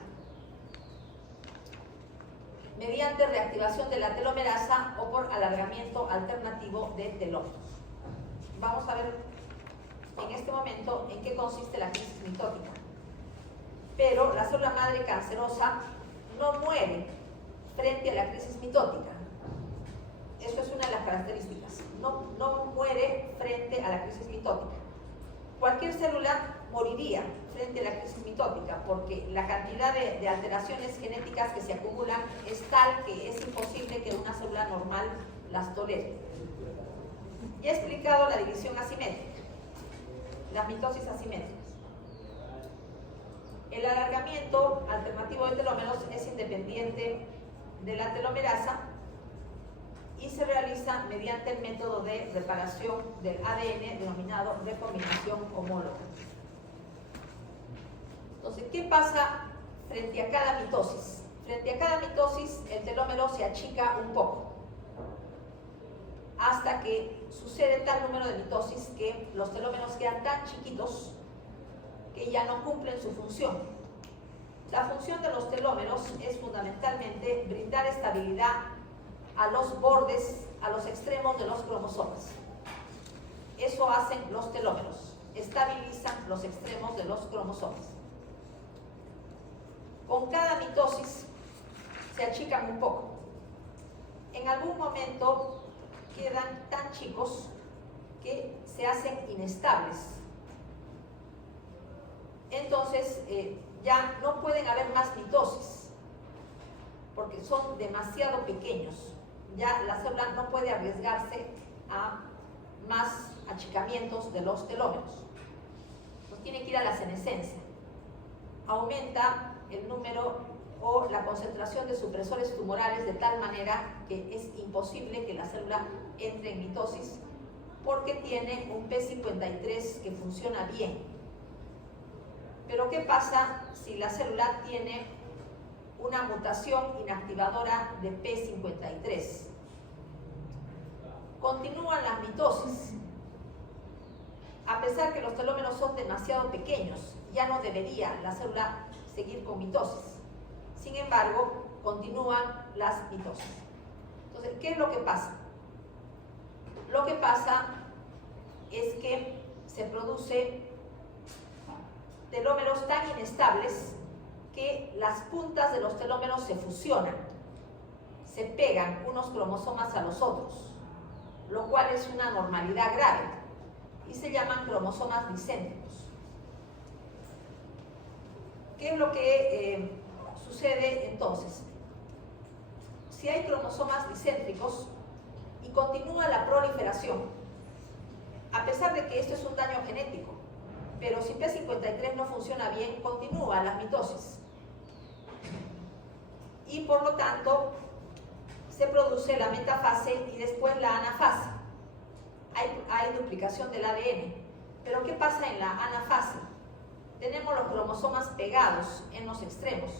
mediante reactivación de la telomerasa o por alargamiento alternativo de telómeros. Vamos a ver en este momento en qué consiste la crisis mitótica. Pero la célula madre cancerosa no muere frente a la crisis mitótica. Eso es una de las características. No muere frente a la crisis mitótica. Cualquier célula moriría frente a la crisis mitótica, porque la cantidad de alteraciones genéticas que se acumulan es tal que es imposible que una célula normal las tolere. Ya he explicado la división asimétrica, las mitosis asimétricas. El alargamiento alternativo de telómeros es independiente de la telomerasa y se realiza mediante el método de reparación del ADN denominado recombinación homóloga. Entonces, ¿qué pasa frente a cada mitosis? Frente a cada mitosis, el telómero se achica un poco, hasta que sucede tal número de mitosis que los telómeros quedan tan chiquitos que ya no cumplen su función. La función de los telómeros es fundamentalmente brindar estabilidad a los bordes, a los extremos de los cromosomas. Eso hacen los telómeros, estabilizan los extremos de los cromosomas. Con cada mitosis se achican un poco. En algún momento quedan tan chicos que se hacen inestables. Entonces ya no pueden haber más mitosis porque son demasiado pequeños. Ya la célula no puede arriesgarse a más achicamientos de los telómeros. Pues tiene que ir a la senescencia. Aumenta el número o la concentración de supresores tumorales de tal manera que es imposible que la célula entre en mitosis porque tiene un P53 que funciona bien. Pero ¿qué pasa si la célula tiene una mutación inactivadora de P53? Continúan las mitosis. A pesar que los telómeros son demasiado pequeños, ya no debería la célula seguir con mitosis. Sin embargo, continúan las mitosis. Entonces, ¿qué es lo que pasa? Lo que pasa es que se produce telómeros tan inestables que las puntas de los telómeros se fusionan, se pegan unos cromosomas a los otros, lo cual es una anormalidad grave y se llaman cromosomas dicéntricos. ¿Qué es lo que sucede entonces? Si hay cromosomas dicéntricos y continúa la proliferación, a pesar de que esto es un daño genético, pero si P53 no funciona bien, continúa la mitosis. Y por lo tanto, se produce la metafase y después la anafase. Hay duplicación del ADN. Pero ¿qué pasa en la anafase? Tenemos los cromosomas pegados en los extremos.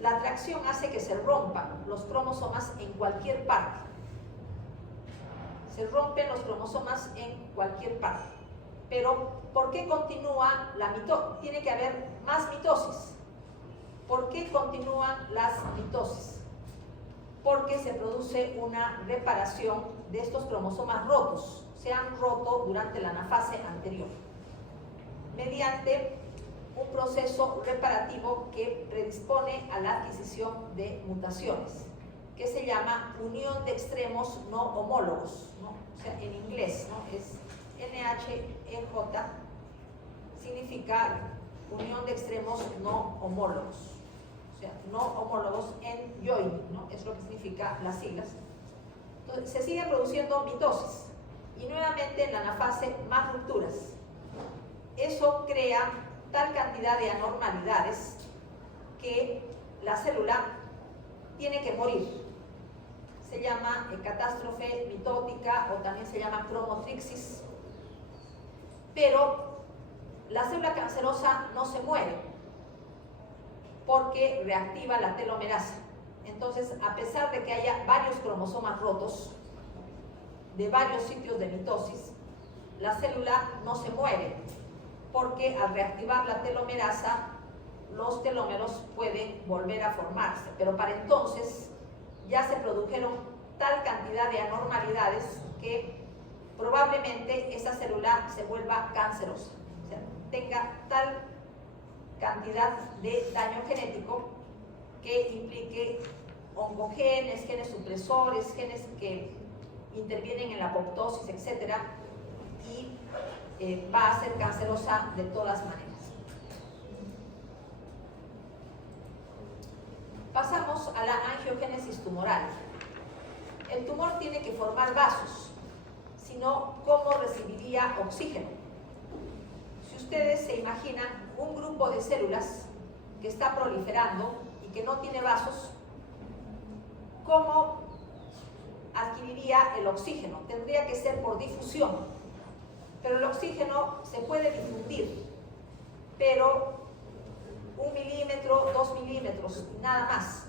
La atracción hace que se rompan los cromosomas en cualquier parte. Se rompen los cromosomas en cualquier parte. Pero, ¿por qué continúa la mitosis? Tiene que haber más mitosis. ¿Por qué continúan las mitosis? Porque se produce una reparación de estos cromosomas rotos. Se han roto durante la anafase anterior, mediante un proceso reparativo que predispone a la adquisición de mutaciones, que se llama unión de extremos no homólogos, ¿no? O sea, en inglés, ¿no? Es NHEJ, significa unión de extremos no homólogos, o sea, no homólogos en join, ¿no? Es lo que significa las siglas. Entonces, se sigue produciendo mitosis y nuevamente en la anafase más rupturas. Eso crea tal cantidad de anormalidades que la célula tiene que morir. Se llama catástrofe mitótica o también se llama cromotrixis. Pero la célula cancerosa no se muere porque reactiva la telomerasa. Entonces, a pesar de que haya varios cromosomas rotos de varios sitios de mitosis, la célula no se muere porque al reactivar la telomerasa, los telómeros pueden volver a formarse. Pero para entonces ya se produjeron tal cantidad de anormalidades que probablemente esa célula se vuelva cancerosa, o sea, tenga tal cantidad de daño genético que implique oncogenes, genes supresores, genes que intervienen en la apoptosis, etc. Y va a ser cancerosa de todas maneras. Pasamos a la angiogénesis tumoral. El tumor tiene que formar vasos, si no, ¿cómo recibiría oxígeno? Si ustedes se imaginan un grupo de células que está proliferando y que no tiene vasos, ¿cómo adquiriría el oxígeno? Tendría que ser por difusión, pero el oxígeno se puede difundir, pero 1 milímetro, 2 milímetros, nada más.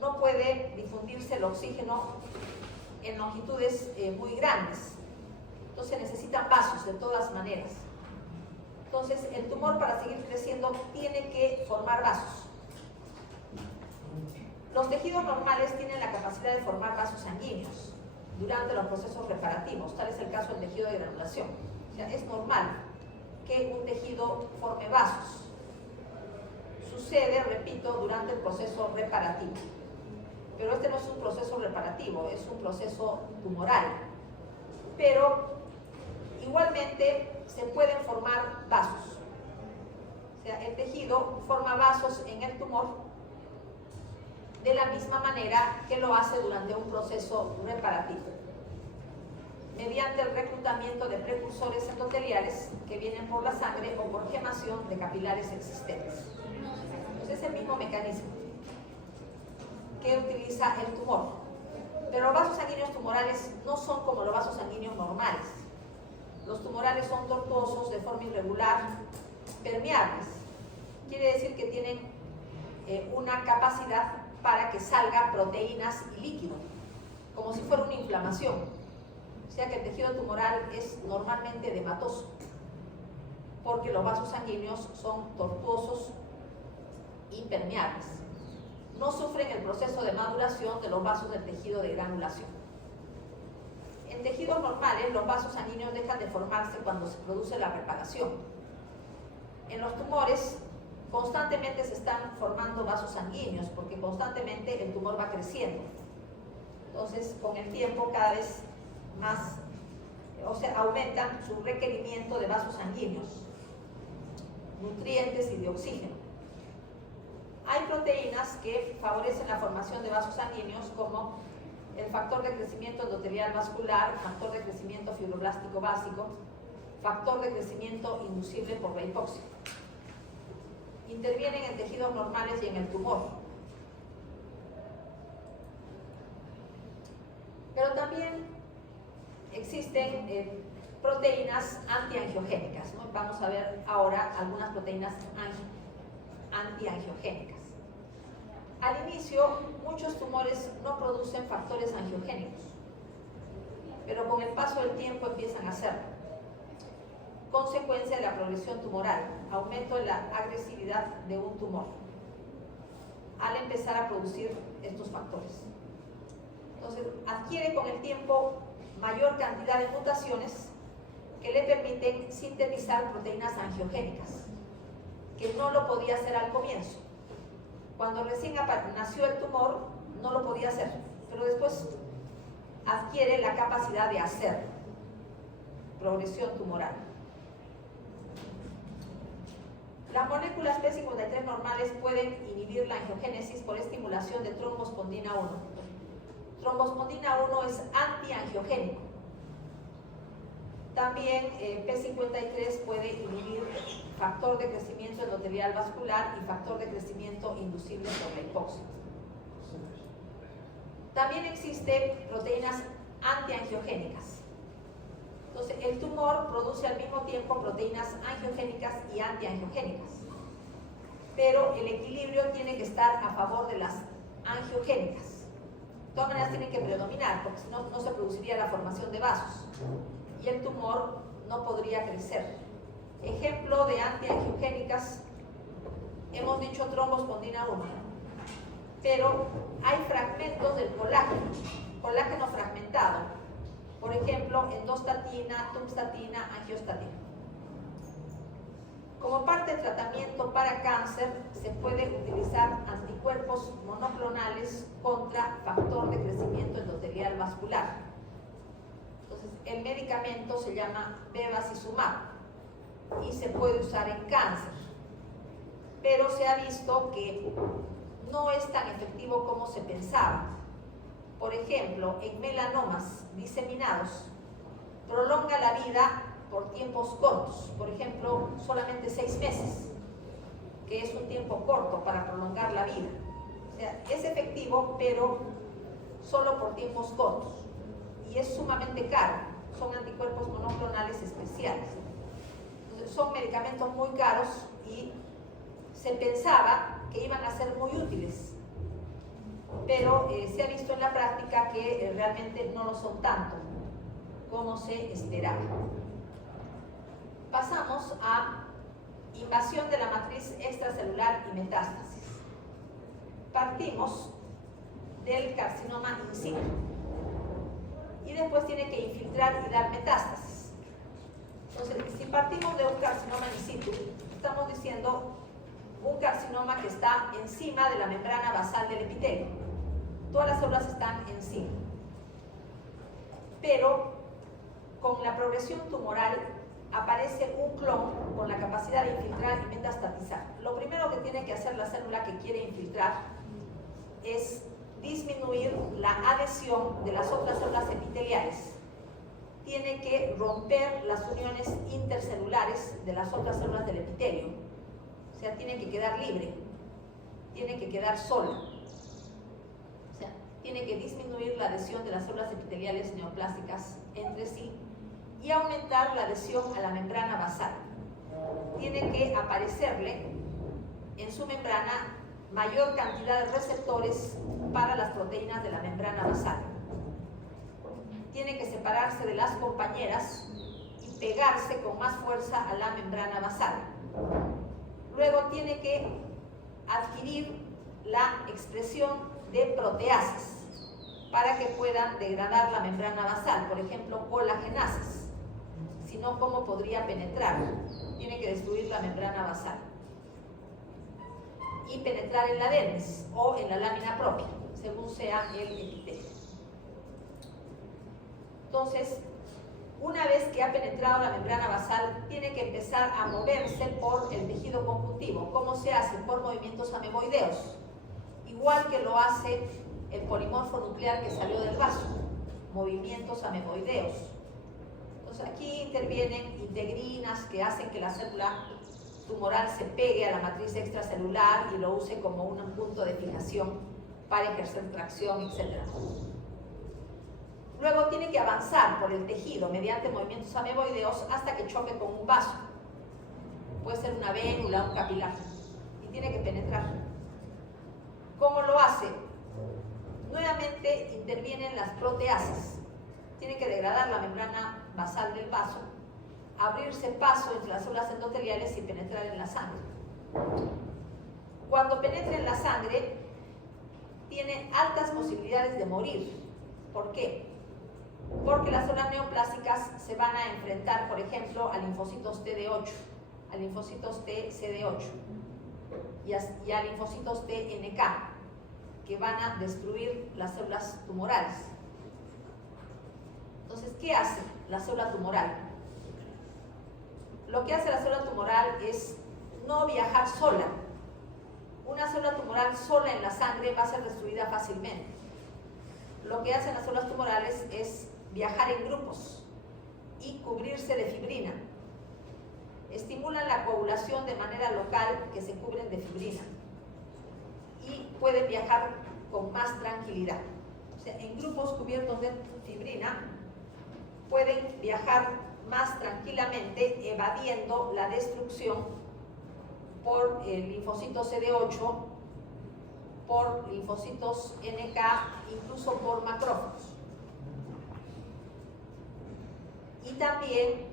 No puede difundirse el oxígeno en longitudes muy grandes. Entonces necesitan vasos de todas maneras. Entonces el tumor, para seguir creciendo, tiene que formar vasos. Los tejidos normales tienen la capacidad de formar vasos sanguíneos durante los procesos reparativos. Tal es el caso del tejido de granulación. O sea, es normal que un tejido forme vasos. Sucede, repito, durante el proceso reparativo. Pero este no es un proceso reparativo, es un proceso tumoral. Pero igualmente se pueden formar vasos. O sea, el tejido forma vasos en el tumor de la misma manera que lo hace durante un proceso reparativo, mediante el reclutamiento de precursores endoteliales que vienen por la sangre o por quemación de capilares existentes. Entonces, es el mismo mecanismo que utiliza el tumor. Pero los vasos sanguíneos tumorales no son como los vasos sanguíneos normales. Los tumorales son tortuosos, de forma irregular, permeables. Quiere decir que tienen una capacidad para que salgan proteínas y líquido, como si fuera una inflamación. O sea que el tejido tumoral es normalmente edematoso, porque los vasos sanguíneos son tortuosos y permeables. No sufren el proceso de maduración de los vasos del tejido de granulación. En tejidos normales, los vasos sanguíneos dejan de formarse cuando se produce la reparación. En los tumores, constantemente se están formando vasos sanguíneos, porque constantemente el tumor va creciendo. Entonces, con el tiempo, cada vez más, aumentan su requerimiento de vasos sanguíneos, nutrientes y de oxígeno. Hay proteínas que favorecen la formación de vasos sanguíneos, como el factor de crecimiento endotelial vascular, factor de crecimiento fibroblástico básico, factor de crecimiento inducible por la hipoxia. Intervienen en tejidos normales y en el tumor. Pero también existen proteínas antiangiogénicas, ¿no? Vamos a ver ahora algunas proteínas antiangiogénicas. Al inicio, muchos tumores no producen factores angiogénicos, pero con el paso del tiempo empiezan a hacerlo. Consecuencia de la progresión tumoral, aumento de la agresividad de un tumor, al empezar a producir estos factores. Entonces, adquiere con el tiempo mayor cantidad de mutaciones que le permiten sintetizar proteínas angiogénicas, que no lo podía hacer al comienzo. Cuando recién nació el tumor, no lo podía hacer, pero después adquiere la capacidad de hacerlo. Progresión tumoral. Las moléculas P53 normales pueden inhibir la angiogénesis por estimulación de trombospondina 1. Trombospondina 1 es antiangiogénico. También P53 puede inhibir factor de crecimiento endotelial vascular y factor de crecimiento inducible por la hipoxia. También existen proteínas antiangiogénicas. Entonces, el tumor produce al mismo tiempo proteínas angiogénicas y antiangiogénicas. Pero el equilibrio tiene que estar a favor de las angiogénicas. De todas maneras tienen que predominar, porque si no, no se produciría la formación de vasos y el tumor no podría crecer. Ejemplo de antiangiogénicas, hemos dicho trombospondina 1, pero hay fragmentos del colágeno fragmentado, por ejemplo, endostatina, tumstatina, angiostatina. Como parte del tratamiento para cáncer, se puede utilizar anticuerpos monoclonales contra factor de crecimiento endotelial vascular. Entonces, el medicamento se llama bevacizumab y se puede usar en cáncer, pero se ha visto que no es tan efectivo como se pensaba. Por ejemplo, en melanomas diseminados, prolonga la vida por tiempos cortos, por ejemplo, solamente 6 meses, que es un tiempo corto para prolongar la vida. O sea, es efectivo, pero solo por tiempos cortos, y es sumamente caro. Son anticuerpos monoclonales especiales. Entonces, son medicamentos muy caros y se pensaba que iban a ser muy útiles, pero se ha visto en la práctica que realmente no lo son tanto como se esperaba. Pasamos a invasión de la matriz extracelular y metástasis. Partimos del carcinoma in situ y después tiene que infiltrar y dar metástasis. Entonces, si partimos de un carcinoma in situ, estamos diciendo un carcinoma que está encima de la membrana basal del epitelio. Todas las células están encima. Pero con la progresión tumoral aparece un clon con la capacidad de infiltrar y metastatizar. Lo primero que tiene que hacer la célula que quiere infiltrar es disminuir la adhesión de las otras células epiteliales. Tiene que romper las uniones intercelulares de las otras células del epitelio. O sea, tiene que quedar libre, tiene que quedar sola. O sea, tiene que disminuir la adhesión de las células epiteliales neoplásicas entre sí y aumentar la adhesión a la membrana basal. Tiene que aparecerle en su membrana mayor cantidad de receptores para las proteínas de la membrana basal. Tiene que separarse de las compañeras y pegarse con más fuerza a la membrana basal. Luego tiene que adquirir la expresión de proteasas para que puedan degradar la membrana basal, por ejemplo, colagenasas. Si no, ¿cómo podría penetrar? Tiene que destruir la membrana basal y penetrar en la dermis o en la lámina propia, según sea el epitelio. Entonces, una vez que ha penetrado la membrana basal, tiene que empezar a moverse por el tejido conjuntivo. ¿Cómo se hace? Por movimientos ameboideos, igual que lo hace el polimorfo nuclear que salió del vaso, movimientos ameboideos. Entonces, aquí intervienen integrinas que hacen que la célula tumoral se pegue a la matriz extracelular y lo use como un punto de fijación para ejercer tracción, etc. Luego tiene que avanzar por el tejido mediante movimientos ameboideos hasta que choque con un vaso. Puede ser una vénula, un capilar. Y tiene que penetrar. ¿Cómo lo hace? Nuevamente intervienen las proteasas. Tiene que degradar la membrana basal del vaso, abrirse paso entre las células endoteliales y penetrar en la sangre. Cuando penetra en la sangre, tiene altas posibilidades de morir. ¿Por qué? Porque las células neoplásicas se van a enfrentar, por ejemplo, a linfocitos TD8, a linfocitos TCD8 y a linfocitos TNK, que van a destruir las células tumorales. Entonces, ¿qué hace la célula tumoral? Lo que hace la célula tumoral es no viajar sola. Una célula tumoral sola en la sangre va a ser destruida fácilmente. Lo que hacen las células tumorales es viajar en grupos y cubrirse de fibrina. Estimulan la coagulación de manera local, que se cubren de fibrina, y pueden viajar con más tranquilidad. O sea, en grupos cubiertos de fibrina pueden viajar más tranquilamente, evadiendo la destrucción por linfocitos CD8, por linfocitos NK, incluso por macrófagos. Y también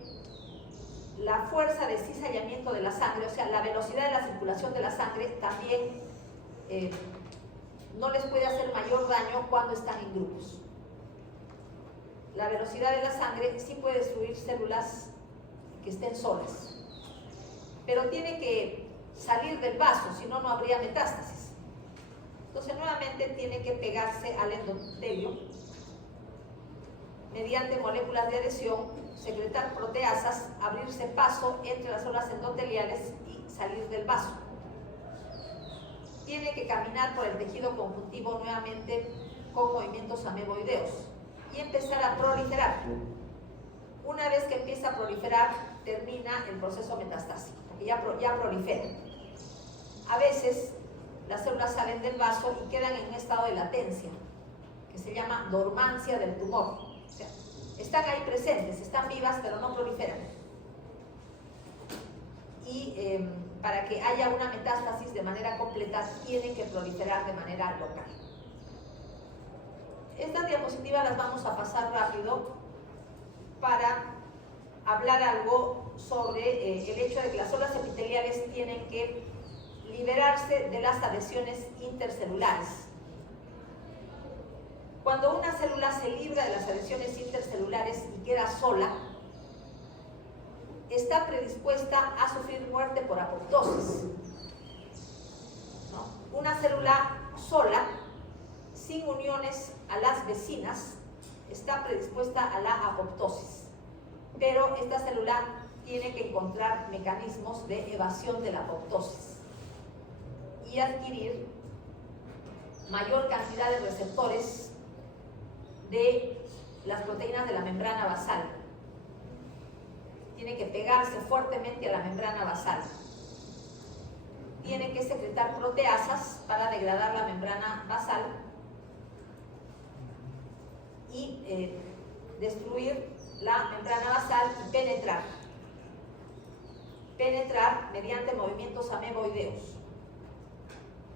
la fuerza de cizallamiento de la sangre, o sea, la velocidad de la circulación de la sangre, también no les puede hacer mayor daño cuando están en grupos. La velocidad de la sangre sí puede destruir células que estén solas, pero tiene que salir del vaso, si no, no habría metástasis. Entonces, nuevamente tiene que pegarse al endotelio mediante moléculas de adhesión, secretar proteasas, abrirse paso entre las células endoteliales y salir del vaso. Tiene que caminar por el tejido conjuntivo nuevamente con movimientos ameboideos y empezar a proliferar. Una vez que empieza a proliferar, termina el proceso metastásico, porque ya prolifera. A veces las células salen del vaso y quedan en un estado de latencia, que se llama dormancia del tumor. O sea, están ahí presentes, están vivas, pero no proliferan. Y para que haya una metástasis de manera completa, tienen que proliferar de manera local. Estas diapositivas las vamos a pasar rápido para hablar algo sobre el hecho de que las células epiteliales tienen que liberarse de las adhesiones intercelulares. Cuando una célula se libra de las adhesiones intercelulares y queda sola, está predispuesta a sufrir muerte por apoptosis, ¿no? Una célula sola, sin uniones a las vecinas, está predispuesta a la apoptosis. Pero esta célula tiene que encontrar mecanismos de evasión de la apoptosis y adquirir mayor cantidad de receptores de las proteínas de la membrana basal. Tiene que pegarse fuertemente a la membrana basal. Tiene que secretar proteasas para degradar la membrana basal y destruir la membrana basal y penetrar mediante movimientos ameboideos.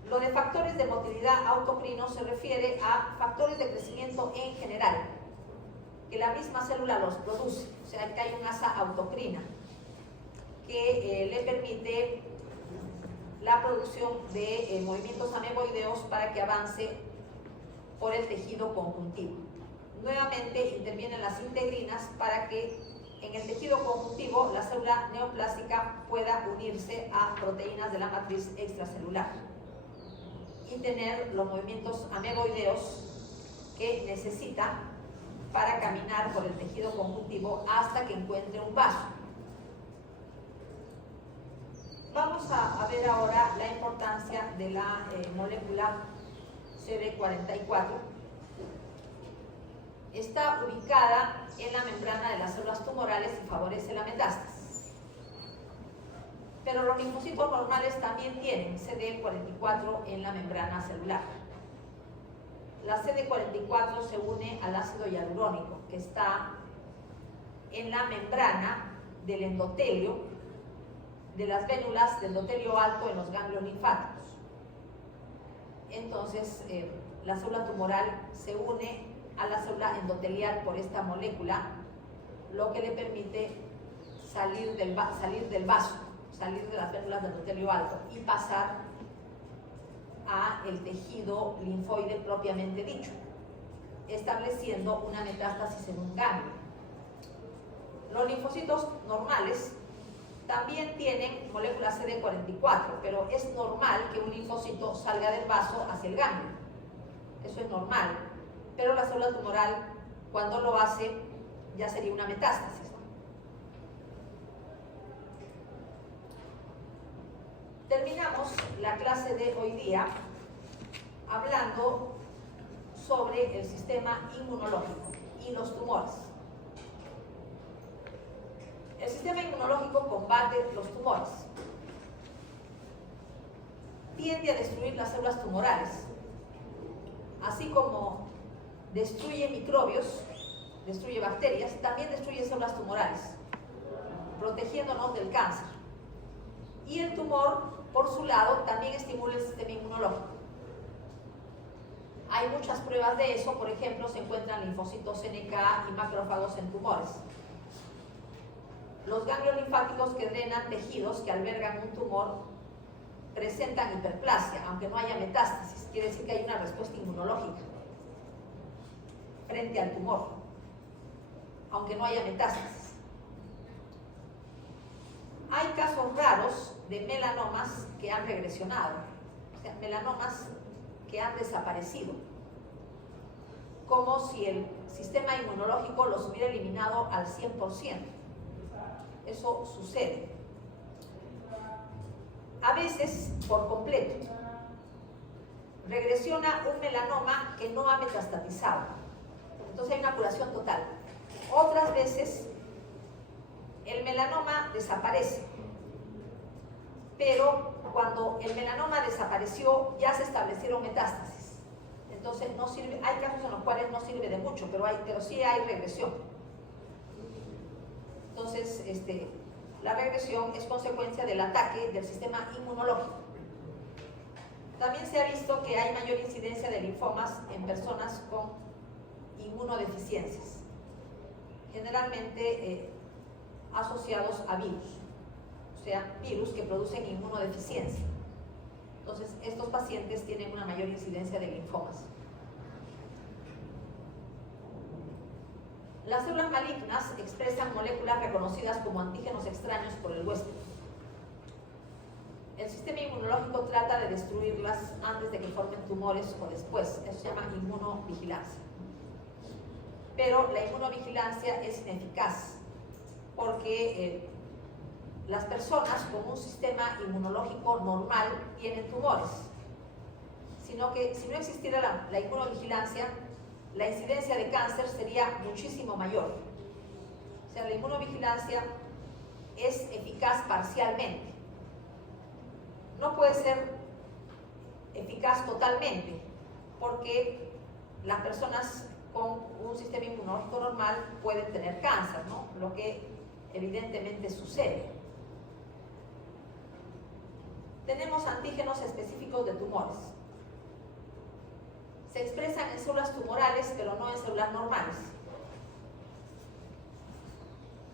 Lo de factores de motilidad autocrino se refiere a factores de crecimiento en general, que la misma célula los produce, o sea que hay una asa autocrina que le permite la producción de movimientos ameboideos para que avance por el tejido conjuntivo. Nuevamente intervienen las integrinas para que en el tejido conjuntivo la célula neoplástica pueda unirse a proteínas de la matriz extracelular y tener los movimientos ameboideos que necesita para caminar por el tejido conjuntivo hasta que encuentre un vaso. Vamos a ver ahora la importancia de la molécula CD44. Está ubicada en la membrana de las células tumorales y favorece la metástasis. Pero los linfocitos normales también tienen CD44 en la membrana celular. La CD44 se une al ácido hialurónico, que está en la membrana del endotelio, de las vénulas de endotelio alto en los ganglios linfáticos. Entonces, la célula tumoral se une a la célula endotelial por esta molécula, lo que le permite salir del vaso, salir de las vénulas de endotelio alto y pasar a el tejido linfoide propiamente dicho, estableciendo una metástasis en un ganglio. Los linfocitos normales también tienen molécula CD44, pero es normal que un linfocito salga del vaso hacia el ganglio. Eso es normal. Pero la célula tumoral, cuando lo hace, ya sería una metástasis, ¿no? Terminamos la clase de hoy día hablando sobre el sistema inmunológico y los tumores. El sistema inmunológico combate los tumores. Tiende a destruir las células tumorales, así como destruye microbios, destruye bacterias, también destruye células tumorales, protegiéndonos del cáncer. Y el tumor, por su lado, también estimula el sistema inmunológico. Hay muchas pruebas de eso, por ejemplo, se encuentran linfocitos NK y macrófagos en tumores. Los ganglios linfáticos que drenan tejidos que albergan un tumor presentan hiperplasia, aunque no haya metástasis, quiere decir que hay una respuesta inmunológica frente al tumor, aunque no haya metástasis. Hay casos raros de melanomas que han regresionado, o sea, melanomas que han desaparecido, como si el sistema inmunológico los hubiera eliminado al 100%. Eso sucede. A veces por completo. Regresiona un melanoma que no ha metastatizado. Entonces hay una curación total. Otras veces el melanoma desaparece, pero cuando el melanoma desapareció ya se establecieron metástasis. Entonces no sirve, hay casos en los cuales no sirve de mucho, pero sí hay regresión. Entonces, la regresión es consecuencia del ataque del sistema inmunológico. También se ha visto que hay mayor incidencia de linfomas en personas con inmunodeficiencias, generalmente asociados a virus, o sea, virus que producen inmunodeficiencia. Entonces, estos pacientes tienen una mayor incidencia de linfomas. Las células malignas expresan moléculas reconocidas como antígenos extraños por el huésped. El sistema inmunológico trata de destruirlas antes de que formen tumores o después. Eso se llama inmunovigilancia. Pero la inmunovigilancia es ineficaz porque las personas con un sistema inmunológico normal tienen tumores. Sino que si no existiera la inmunovigilancia, la incidencia de cáncer sería muchísimo mayor. O sea, la inmunovigilancia es eficaz parcialmente. No puede ser eficaz totalmente, porque las personas con un sistema inmunológico normal pueden tener cáncer, ¿no? Lo que evidentemente sucede. Tenemos antígenos específicos de tumores. Se expresan en células tumorales, pero no en células normales.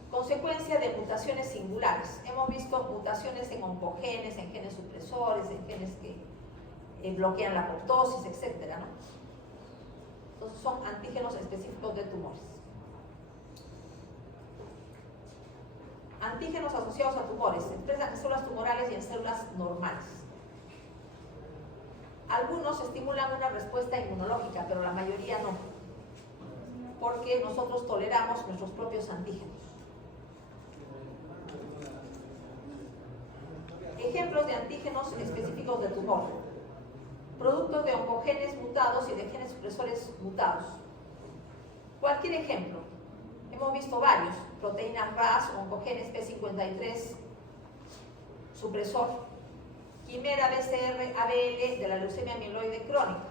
Consecuencia de mutaciones singulares. Hemos visto mutaciones en oncogenes, en genes supresores, en genes que bloquean la apoptosis, etc., ¿no? Entonces son antígenos específicos de tumores. Antígenos asociados a tumores. Se expresan en células tumorales y en células normales. Algunos estimulan una respuesta inmunológica, pero la mayoría no, porque nosotros toleramos nuestros propios antígenos. Ejemplos de antígenos específicos de tumor. Productos de oncogenes mutados y de genes supresores mutados. Cualquier ejemplo. Hemos visto varios. Proteínas RAS, oncogenes P53, supresor. Quimera BCR-ABL de la leucemia mieloide crónica.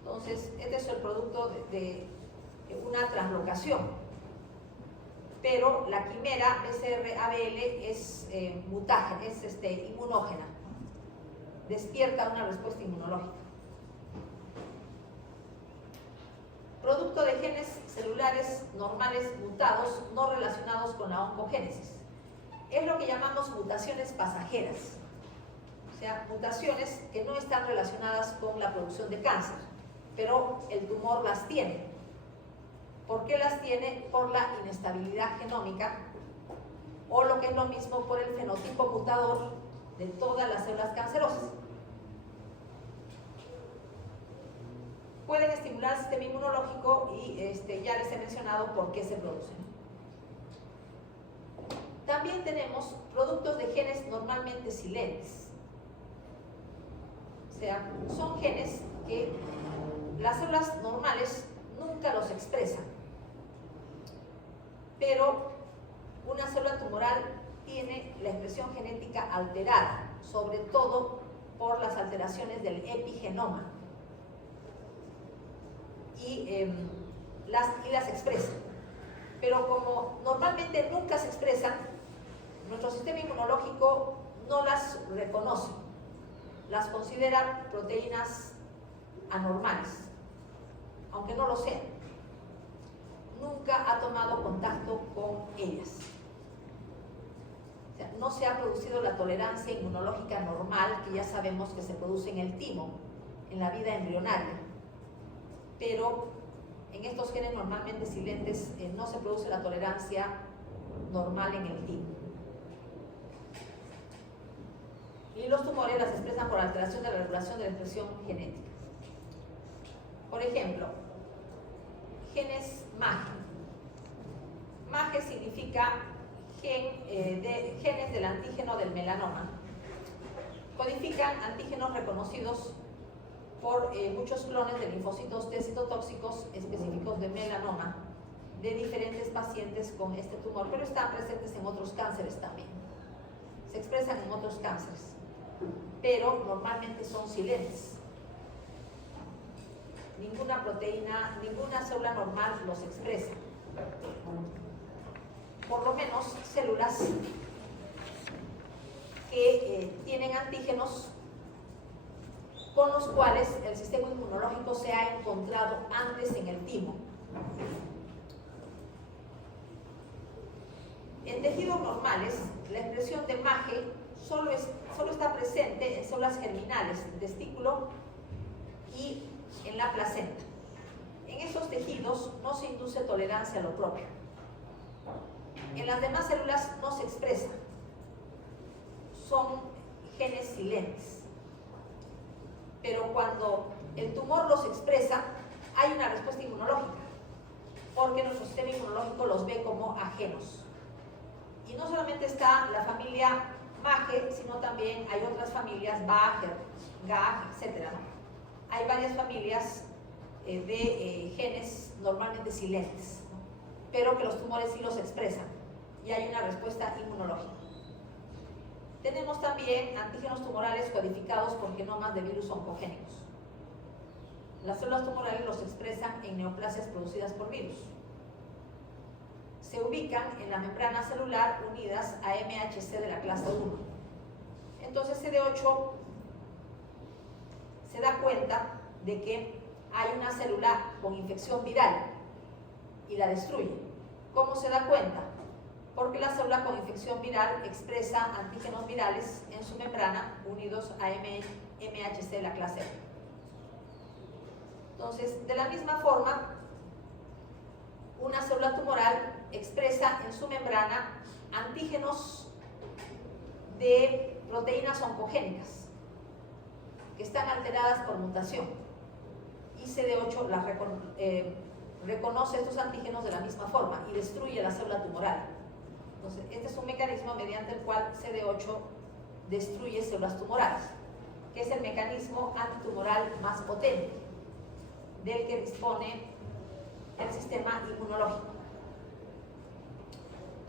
Entonces, este es el producto de una translocación. Pero la quimera BCR-ABL es mutágena, es inmunógena. Despierta una respuesta inmunológica. Producto de genes celulares normales mutados no relacionados con la oncogénesis. Es lo que llamamos mutaciones pasajeras. O sea, mutaciones que no están relacionadas con la producción de cáncer, pero el tumor las tiene. ¿Por qué las tiene? Por la inestabilidad genómica, o lo que es lo mismo, por el fenotipo mutador de todas las células cancerosas. Pueden estimular el sistema inmunológico y ya les he mencionado por qué se producen. También tenemos productos de genes normalmente silentes. O sea, son genes que las células normales nunca los expresan. Pero una célula tumoral tiene la expresión genética alterada, sobre todo por las alteraciones del epigenoma. Y las expresan. Pero como normalmente nunca se expresan, nuestro sistema inmunológico no las reconoce. Las considera proteínas anormales, aunque no lo sean. Nunca ha tomado contacto con ellas. O sea, no se ha producido la tolerancia inmunológica normal que ya sabemos que se produce en el timo, en la vida embrionaria. Pero en estos genes normalmente silentes no se produce la tolerancia normal en el timo. Y los tumores las expresan por alteración de la regulación de la expresión genética. Por ejemplo, genes MAGE. MAGE significa genes del antígeno del melanoma. Codifican antígenos reconocidos por muchos clones de linfocitos T citotóxicos específicos de melanoma de diferentes pacientes con este tumor, pero están presentes en otros cánceres también. Se expresan en otros cánceres, pero normalmente son silentes. Ninguna proteína, ninguna célula normal los expresa. Por lo menos células que tienen antígenos con los cuales el sistema inmunológico se ha encontrado antes en el timo. En tejidos normales, la expresión de MAGE solo está presente en células germinales, testículo y en la placenta. En esos tejidos no se induce tolerancia a lo propio. En las demás células no se expresa. Son genes silentes. Pero cuando el tumor los expresa, hay una respuesta inmunológica, porque nuestro sistema inmunológico los ve como ajenos. Y no solamente está la familia MAGE, sino también hay otras familias, BAGE, GAG, etc. Hay varias familias de genes normalmente silentes, ¿no? Pero que los tumores sí los expresan y hay una respuesta inmunológica. Tenemos también antígenos tumorales codificados por genomas de virus oncogénicos. Las células tumorales los expresan en neoplasias producidas por virus. Se ubican en la membrana celular unidas a MHC de la clase 1. Entonces CD8 se da cuenta de que hay una célula con infección viral y la destruye. ¿Cómo se da cuenta? Porque la célula con infección viral expresa antígenos virales en su membrana unidos a MHC de la clase 1. Entonces, de la misma forma, una célula tumoral expresa en su membrana antígenos de proteínas oncogénicas que están alteradas por mutación. Y CD8 reconoce estos antígenos de la misma forma y destruye la célula tumoral. Entonces, este es un mecanismo mediante el cual CD8 destruye células tumorales, que es el mecanismo antitumoral más potente del que dispone el sistema inmunológico.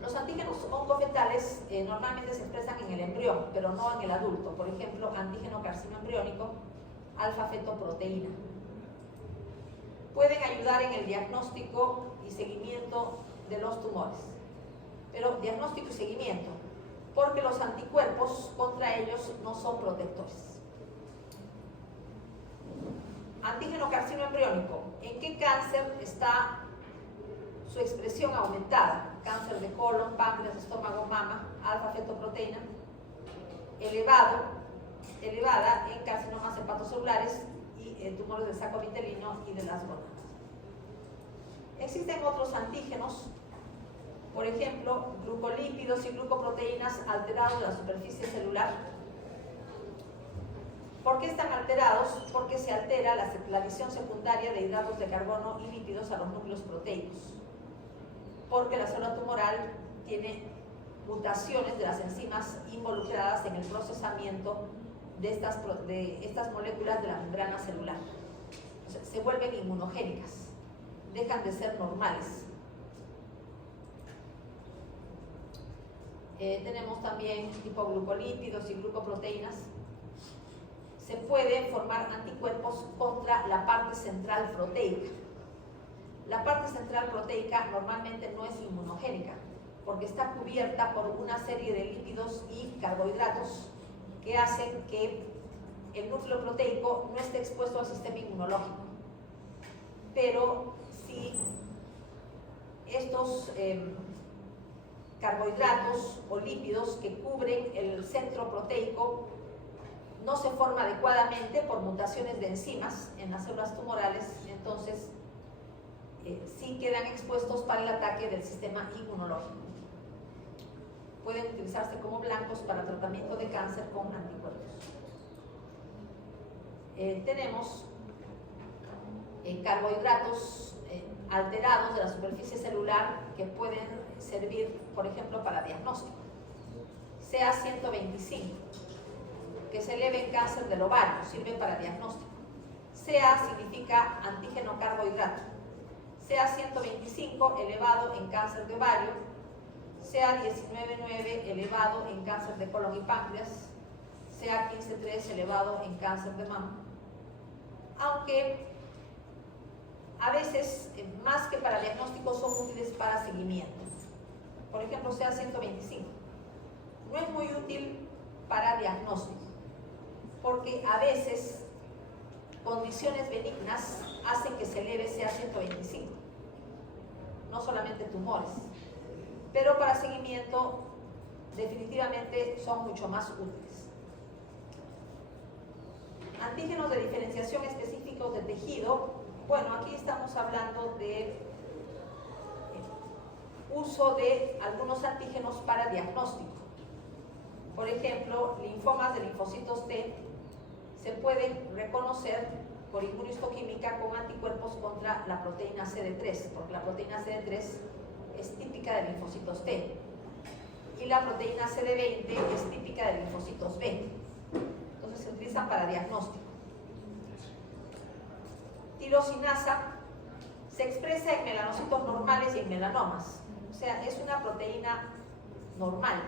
Los antígenos oncofetales normalmente se expresan en el embrión, pero no en el adulto. Por ejemplo, antígeno carcinoembriónico, alfa-fetoproteína. Pueden ayudar en el diagnóstico y seguimiento de los tumores. Pero diagnóstico y seguimiento, porque los anticuerpos contra ellos no son protectores. Antígeno carcinoembriónico. ¿En qué cáncer está su expresión aumentada? Cáncer de colon, páncreas, estómago, mama, alfa-fetoproteína. Elevada en carcinomas hepatocelulares y tumores del saco vitelino y de las gónadas. Existen otros antígenos, por ejemplo, glucolípidos y glucoproteínas alterados de la superficie celular. ¿Por qué están alterados? Porque se altera la adición secundaria de hidratos de carbono y lípidos a los núcleos proteicos. Porque la célula tumoral tiene mutaciones de las enzimas involucradas en el procesamiento de estas moléculas de la membrana celular. O sea, se vuelven inmunogénicas, dejan de ser normales. Tenemos también hipoglucolípidos y glucoproteínas. Se puede formar anticuerpos contra la parte central proteica. La parte central proteica normalmente no es inmunogénica, porque está cubierta por una serie de lípidos y carbohidratos que hacen que el núcleo proteico no esté expuesto al sistema inmunológico. Pero si estos carbohidratos o lípidos que cubren el centro proteico no se forma adecuadamente por mutaciones de enzimas en las células tumorales, entonces sí quedan expuestos para el ataque del sistema inmunológico. Pueden utilizarse como blancos para tratamiento de cáncer con anticuerpos. Tenemos carbohidratos alterados de la superficie celular que pueden servir, por ejemplo, para diagnóstico. CA125, que se eleve en cáncer del ovario, sirve para diagnóstico. CA significa antígeno carbohidrato. CA125 elevado en cáncer de ovario, CA19-9 elevado en cáncer de colon y páncreas, CA15-3 elevado en cáncer de mama. Aunque a veces, más que para diagnóstico, son útiles para seguimiento. Por ejemplo, CA125 no es muy útil para diagnóstico, porque a veces condiciones benignas hacen que se eleve CA125, no solamente tumores, pero para seguimiento definitivamente son mucho más útiles. Antígenos de diferenciación específicos de tejido. Bueno, aquí estamos hablando de uso de algunos antígenos para diagnóstico. Por ejemplo, linfomas de linfocitos T se pueden reconocer por inmunohistoquímica con anticuerpos contra la proteína CD3, porque la proteína CD3 es típica de linfocitos T y la proteína CD20 es típica de linfocitos B. Entonces se utilizan para diagnóstico. Tirosinasa se expresa en melanocitos normales y en melanomas, o sea, es una proteína normal.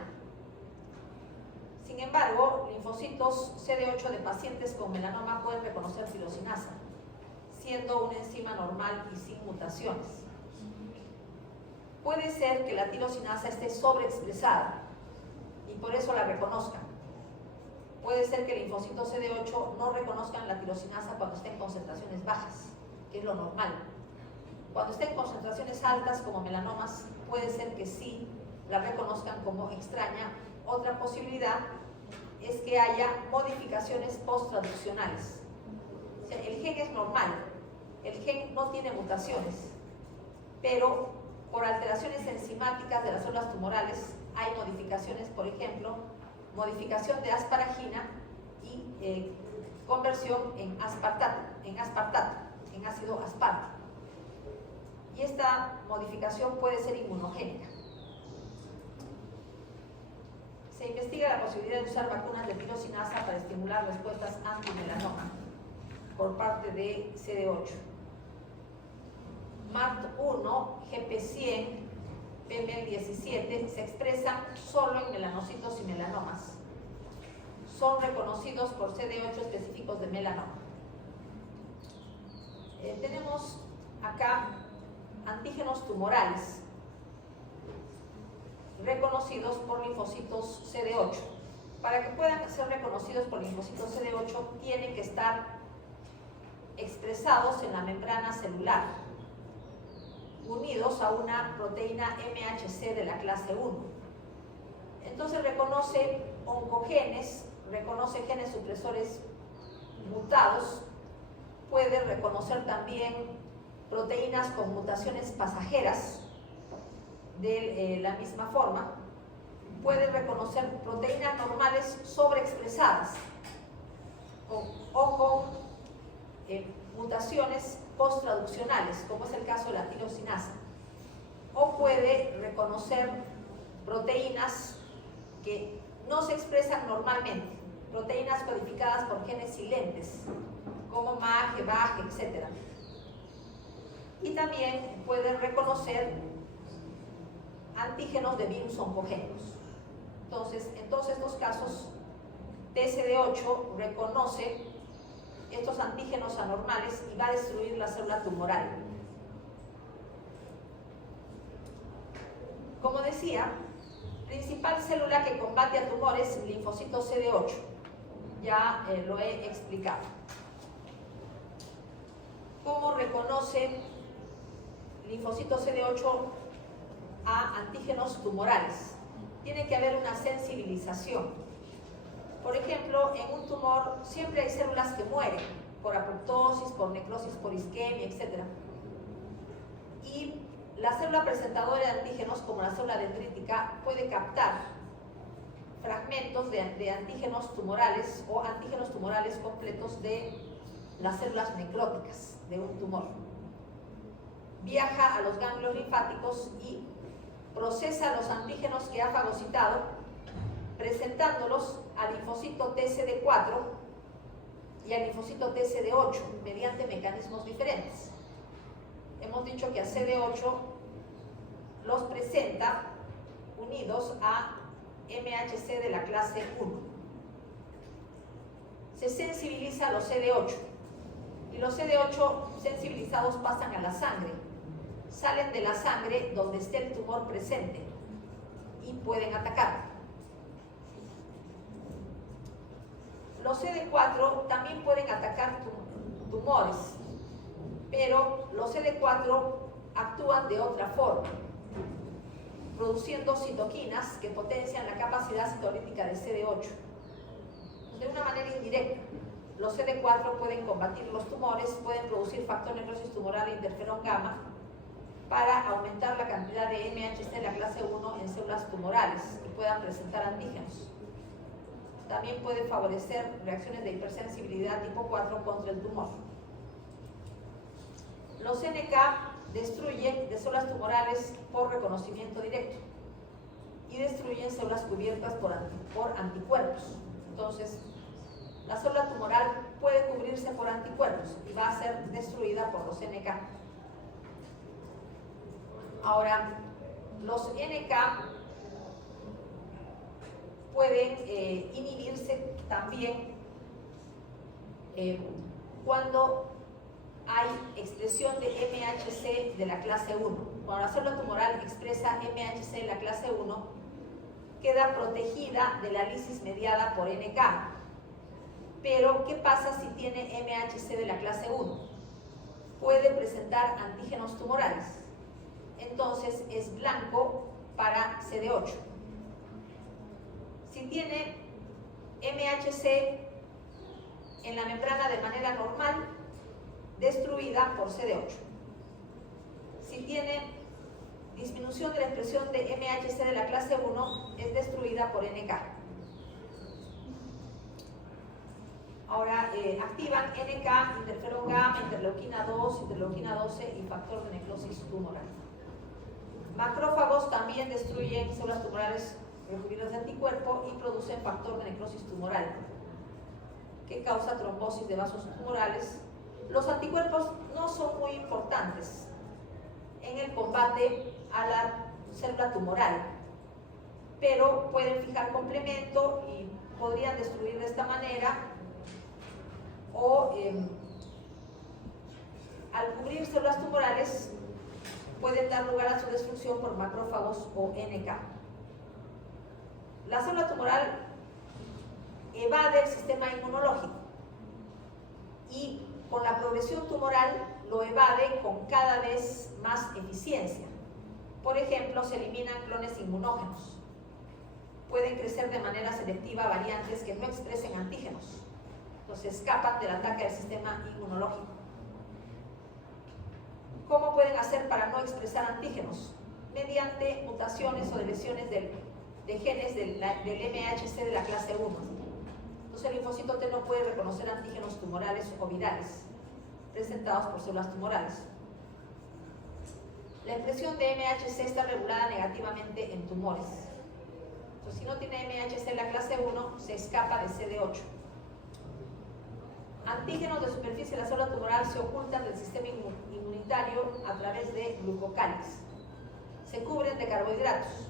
Sin embargo, linfocitos CD8 de pacientes con melanoma pueden reconocer tirosinasa, siendo una enzima normal y sin mutaciones. Puede ser que la tirosinasa esté sobreexpresada y por eso la reconozcan. Puede ser que linfocitos CD8 no reconozcan la tirosinasa cuando esté en concentraciones bajas, que es lo normal. Cuando esté en concentraciones altas, como melanomas, puede ser que sí la reconozcan como extraña. Otra posibilidad es que haya modificaciones post-traduccionales. O sea, el gen es normal, el gen no tiene mutaciones, pero por alteraciones enzimáticas de las células tumorales hay modificaciones, por ejemplo, modificación de asparagina y conversión en aspartato, en ácido asparto. Y esta modificación puede ser inmunogénica. Se investiga la posibilidad de usar vacunas de tirosinasa para estimular respuestas antimelanoma por parte de CD8. MART1, GP100, PML17 se expresan solo en melanocitos y melanomas. Son reconocidos por CD8 específicos de melanoma. Tenemos acá antígenos tumorales reconocidos por linfocitos CD8. Para que puedan ser reconocidos por linfocitos CD8, tienen que estar expresados en la membrana celular, unidos a una proteína MHC de la clase 1. Entonces reconoce oncogenes, reconoce genes supresores mutados, puede reconocer también proteínas con mutaciones pasajeras de la misma forma, puede reconocer proteínas normales sobreexpresadas o con mutaciones post-traduccionales, como es el caso de la tirosinasa, o puede reconocer proteínas que no se expresan normalmente, proteínas codificadas por genes silentes, como MAG, BAG, etc. Y también puede reconocer antígenos de virus oncogénicos. Entonces, en todos estos casos, TCD8 reconoce estos antígenos anormales y va a destruir la célula tumoral. Como decía, principal célula que combate a tumores, linfocito CD8. Ya lo he explicado. ¿Cómo reconoce linfocito CD8 a antígenos tumorales? Tiene que haber una sensibilización. Por ejemplo, en un tumor siempre hay células que mueren por apoptosis, por necrosis, por isquemia, etc. Y la célula presentadora de antígenos, como la célula dendrítica, puede captar fragmentos de antígenos tumorales o antígenos tumorales completos de las células necróticas de un tumor. viaja a los ganglios linfáticos y procesa los antígenos que ha fagocitado, presentándolos al linfocito TCD4 y al linfocito TCD8 mediante mecanismos diferentes. Hemos dicho que a CD8 los presenta unidos a MHC de la clase 1. Se sensibiliza a los CD8 y los CD8 sensibilizados pasan a la sangre, salen de la sangre donde esté el tumor presente y pueden atacar. Los CD4 también pueden atacar tumores, pero los CD4 actúan de otra forma, produciendo citoquinas que potencian la capacidad citolítica de CD8. De una manera indirecta, los CD4 pueden combatir los tumores, pueden producir factor necrosis tumoral e interferón gamma para aumentar la cantidad de MHC de la clase 1 en células tumorales y puedan presentar antígenos. También puede favorecer reacciones de hipersensibilidad tipo 4 contra el tumor. Los NK destruyen de células tumorales por reconocimiento directo y destruyen células cubiertas por anticuerpos. Entonces, la célula tumoral puede cubrirse por anticuerpos y va a ser destruida por los NK. Ahora, los NK pueden inhibirse también cuando hay expresión de MHC de la clase 1. Cuando la célula tumoral expresa MHC de la clase 1, queda protegida de la lisis mediada por NK. Pero, ¿qué pasa si tiene MHC de la clase 1? Puede presentar antígenos tumorales. Entonces, es blanco para CD8. Si tiene MHC en la membrana de manera normal, destruida por CD8. Si tiene disminución de la expresión de MHC de la clase 1, es destruida por NK. Ahora activan NK, interferón gamma, interleuquina 2, interleuquina 12 y factor de necrosis tumoral. Macrófagos también destruyen células tumorales recubiertas de anticuerpo y producen factor de necrosis tumoral que causa trombosis de vasos tumorales. Los anticuerpos no son muy importantes en el combate a la célula tumoral, pero pueden fijar complemento y podrían destruir de esta manera, o al cubrir células tumorales pueden dar lugar a su destrucción por macrófagos o NK. La célula tumoral evade el sistema inmunológico y con la progresión tumoral lo evade con cada vez más eficiencia. Por ejemplo, se eliminan clones inmunógenos. Pueden crecer de manera selectiva variantes que no expresen antígenos. Entonces escapan del ataque del sistema inmunológico. ¿Cómo pueden hacer para no expresar antígenos? Mediante mutaciones o deleciones de genes del MHC de la clase 1. Entonces el linfocito T no puede reconocer antígenos tumorales o virales presentados por células tumorales. La expresión de MHC está regulada negativamente en tumores. Entonces, si no tiene MHC en la clase 1, se escapa de CD8. Antígenos de superficie de la célula tumoral se ocultan del sistema inmunitario a través de glucocálix. Se cubren de carbohidratos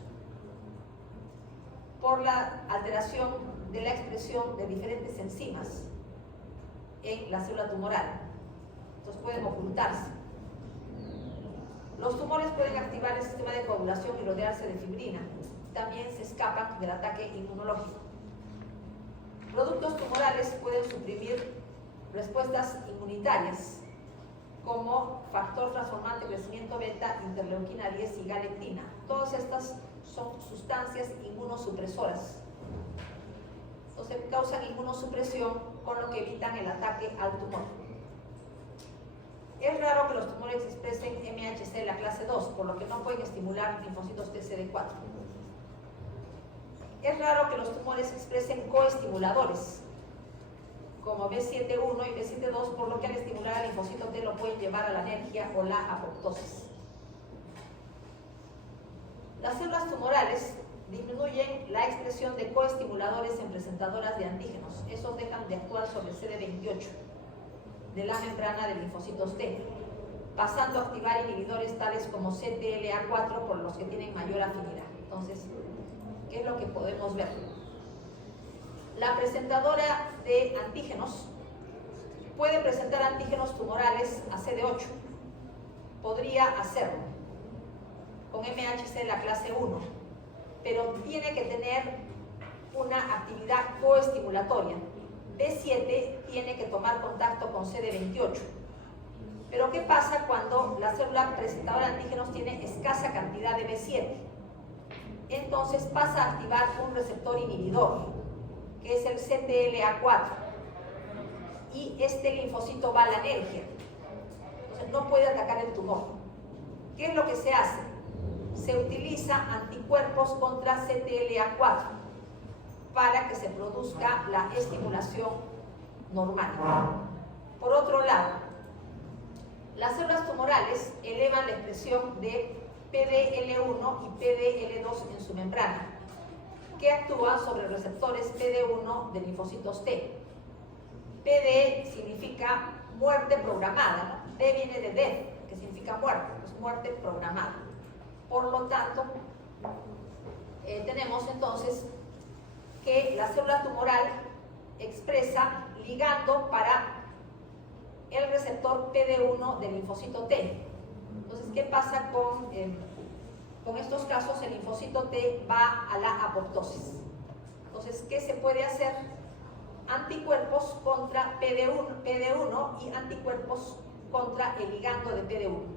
por la alteración de la expresión de diferentes enzimas en la célula tumoral. Entonces pueden ocultarse. Los tumores pueden activar el sistema de coagulación y rodearse de fibrina. También se escapan del ataque inmunológico. Productos tumorales pueden suprimir respuestas inmunitarias como factor transformante de crecimiento beta, interleuquina 10 y galectina. Todas estas son sustancias inmunosupresoras. Entonces causan inmunosupresión, con lo que evitan el ataque al tumor. Es raro que los tumores expresen MHC de la clase 2, por lo que no pueden estimular linfocitos TCD4. Es raro que los tumores expresen coestimuladores, como B7-1 y B7-2, por lo que al estimular al linfocito T lo pueden llevar a la anergia o la apoptosis. Las células tumorales disminuyen la expresión de coestimuladores en presentadoras de antígenos. Esos dejan de actuar sobre el CD28 de la membrana de linfocitos T, pasando a activar inhibidores tales como CTLA4 por los que tienen mayor afinidad. Entonces, ¿qué es lo que podemos ver? La presentadora de antígenos puede presentar antígenos tumorales a CD8. Podría hacerlo con MHC de la clase 1, pero tiene que tener una actividad coestimulatoria. B7 tiene que tomar contacto con CD28. Pero ¿qué pasa cuando la célula presentadora de antígenos tiene escasa cantidad de B7? Entonces pasa a activar un receptor inhibidor, que es el CTLA4, y este linfocito va a la anergia. Entonces no puede atacar el tumor. ¿Qué es lo que se hace? Se utiliza anticuerpos contra CTLA4 para que se produzca la estimulación normal. Por otro lado, las células tumorales elevan la expresión de PDL1 y PDL2 en su membrana, que actúan sobre receptores PD1 de linfocitos T. PD significa muerte programada, ¿no? D viene de death, que significa muerte, pues muerte programada. Por lo tanto, tenemos entonces que la célula tumoral expresa ligando para el receptor PD1 del linfocito T. Entonces, ¿qué pasa con estos casos? El linfocito T va a la apoptosis. Entonces, ¿qué se puede hacer? Anticuerpos contra PD1 y anticuerpos contra el ligando de PD1.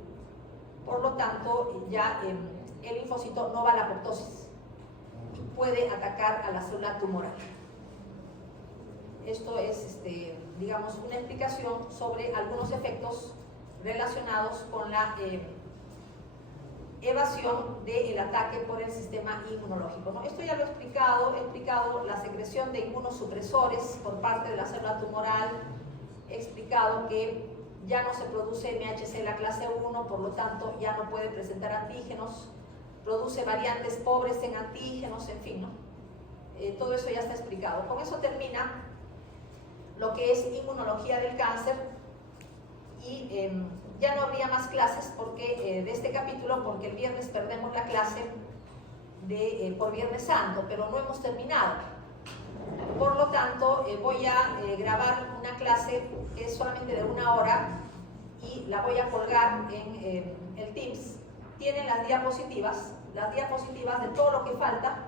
Por lo tanto, ya el linfocito no va a la apoptosis y puede atacar a la célula tumoral. Esto es, digamos, una explicación sobre algunos efectos relacionados con la evasión del ataque por el sistema inmunológico, ¿no? Esto ya lo he explicado la secreción de inmunosupresores por parte de la célula tumoral, he explicado que ya no se produce MHC de la clase 1, por lo tanto ya no puede presentar antígenos, produce variantes pobres en antígenos, en fin, ¿no? Todo eso ya está explicado. Con eso termina lo que es inmunología del cáncer y ya no habría más clases de este capítulo, porque el viernes perdemos la clase por Viernes Santo, pero no hemos terminado. Por lo tanto, voy a grabar una clase que es solamente de 1 hora y la voy a colgar en el Teams. Tienen las diapositivas de todo lo que falta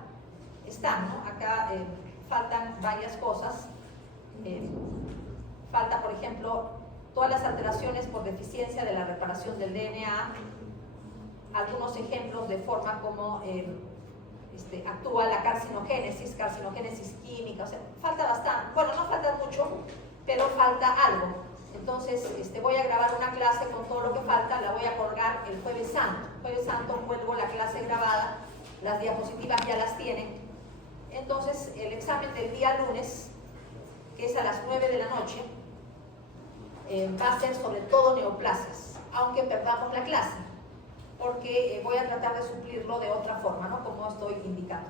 están, ¿no? Acá faltan varias cosas. Falta, por ejemplo, todas las alteraciones por deficiencia de la reparación del DNA, algunos ejemplos de forma como actúa la carcinogénesis química, o sea, falta bastante, bueno, no falta mucho, pero falta algo. Entonces, voy a grabar una clase con todo lo que falta, la voy a colgar el Jueves Santo. Jueves Santo cuelgo la clase grabada, las diapositivas ya las tienen. Entonces, el examen del día lunes, que es a las 9 de la noche, va a ser sobre todo neoplasias, aunque perdamos la clase, porque voy a tratar de suplirlo de otra forma, ¿no? Como estoy indicando.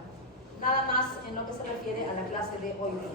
Nada más en lo que se refiere a la clase de hoy día.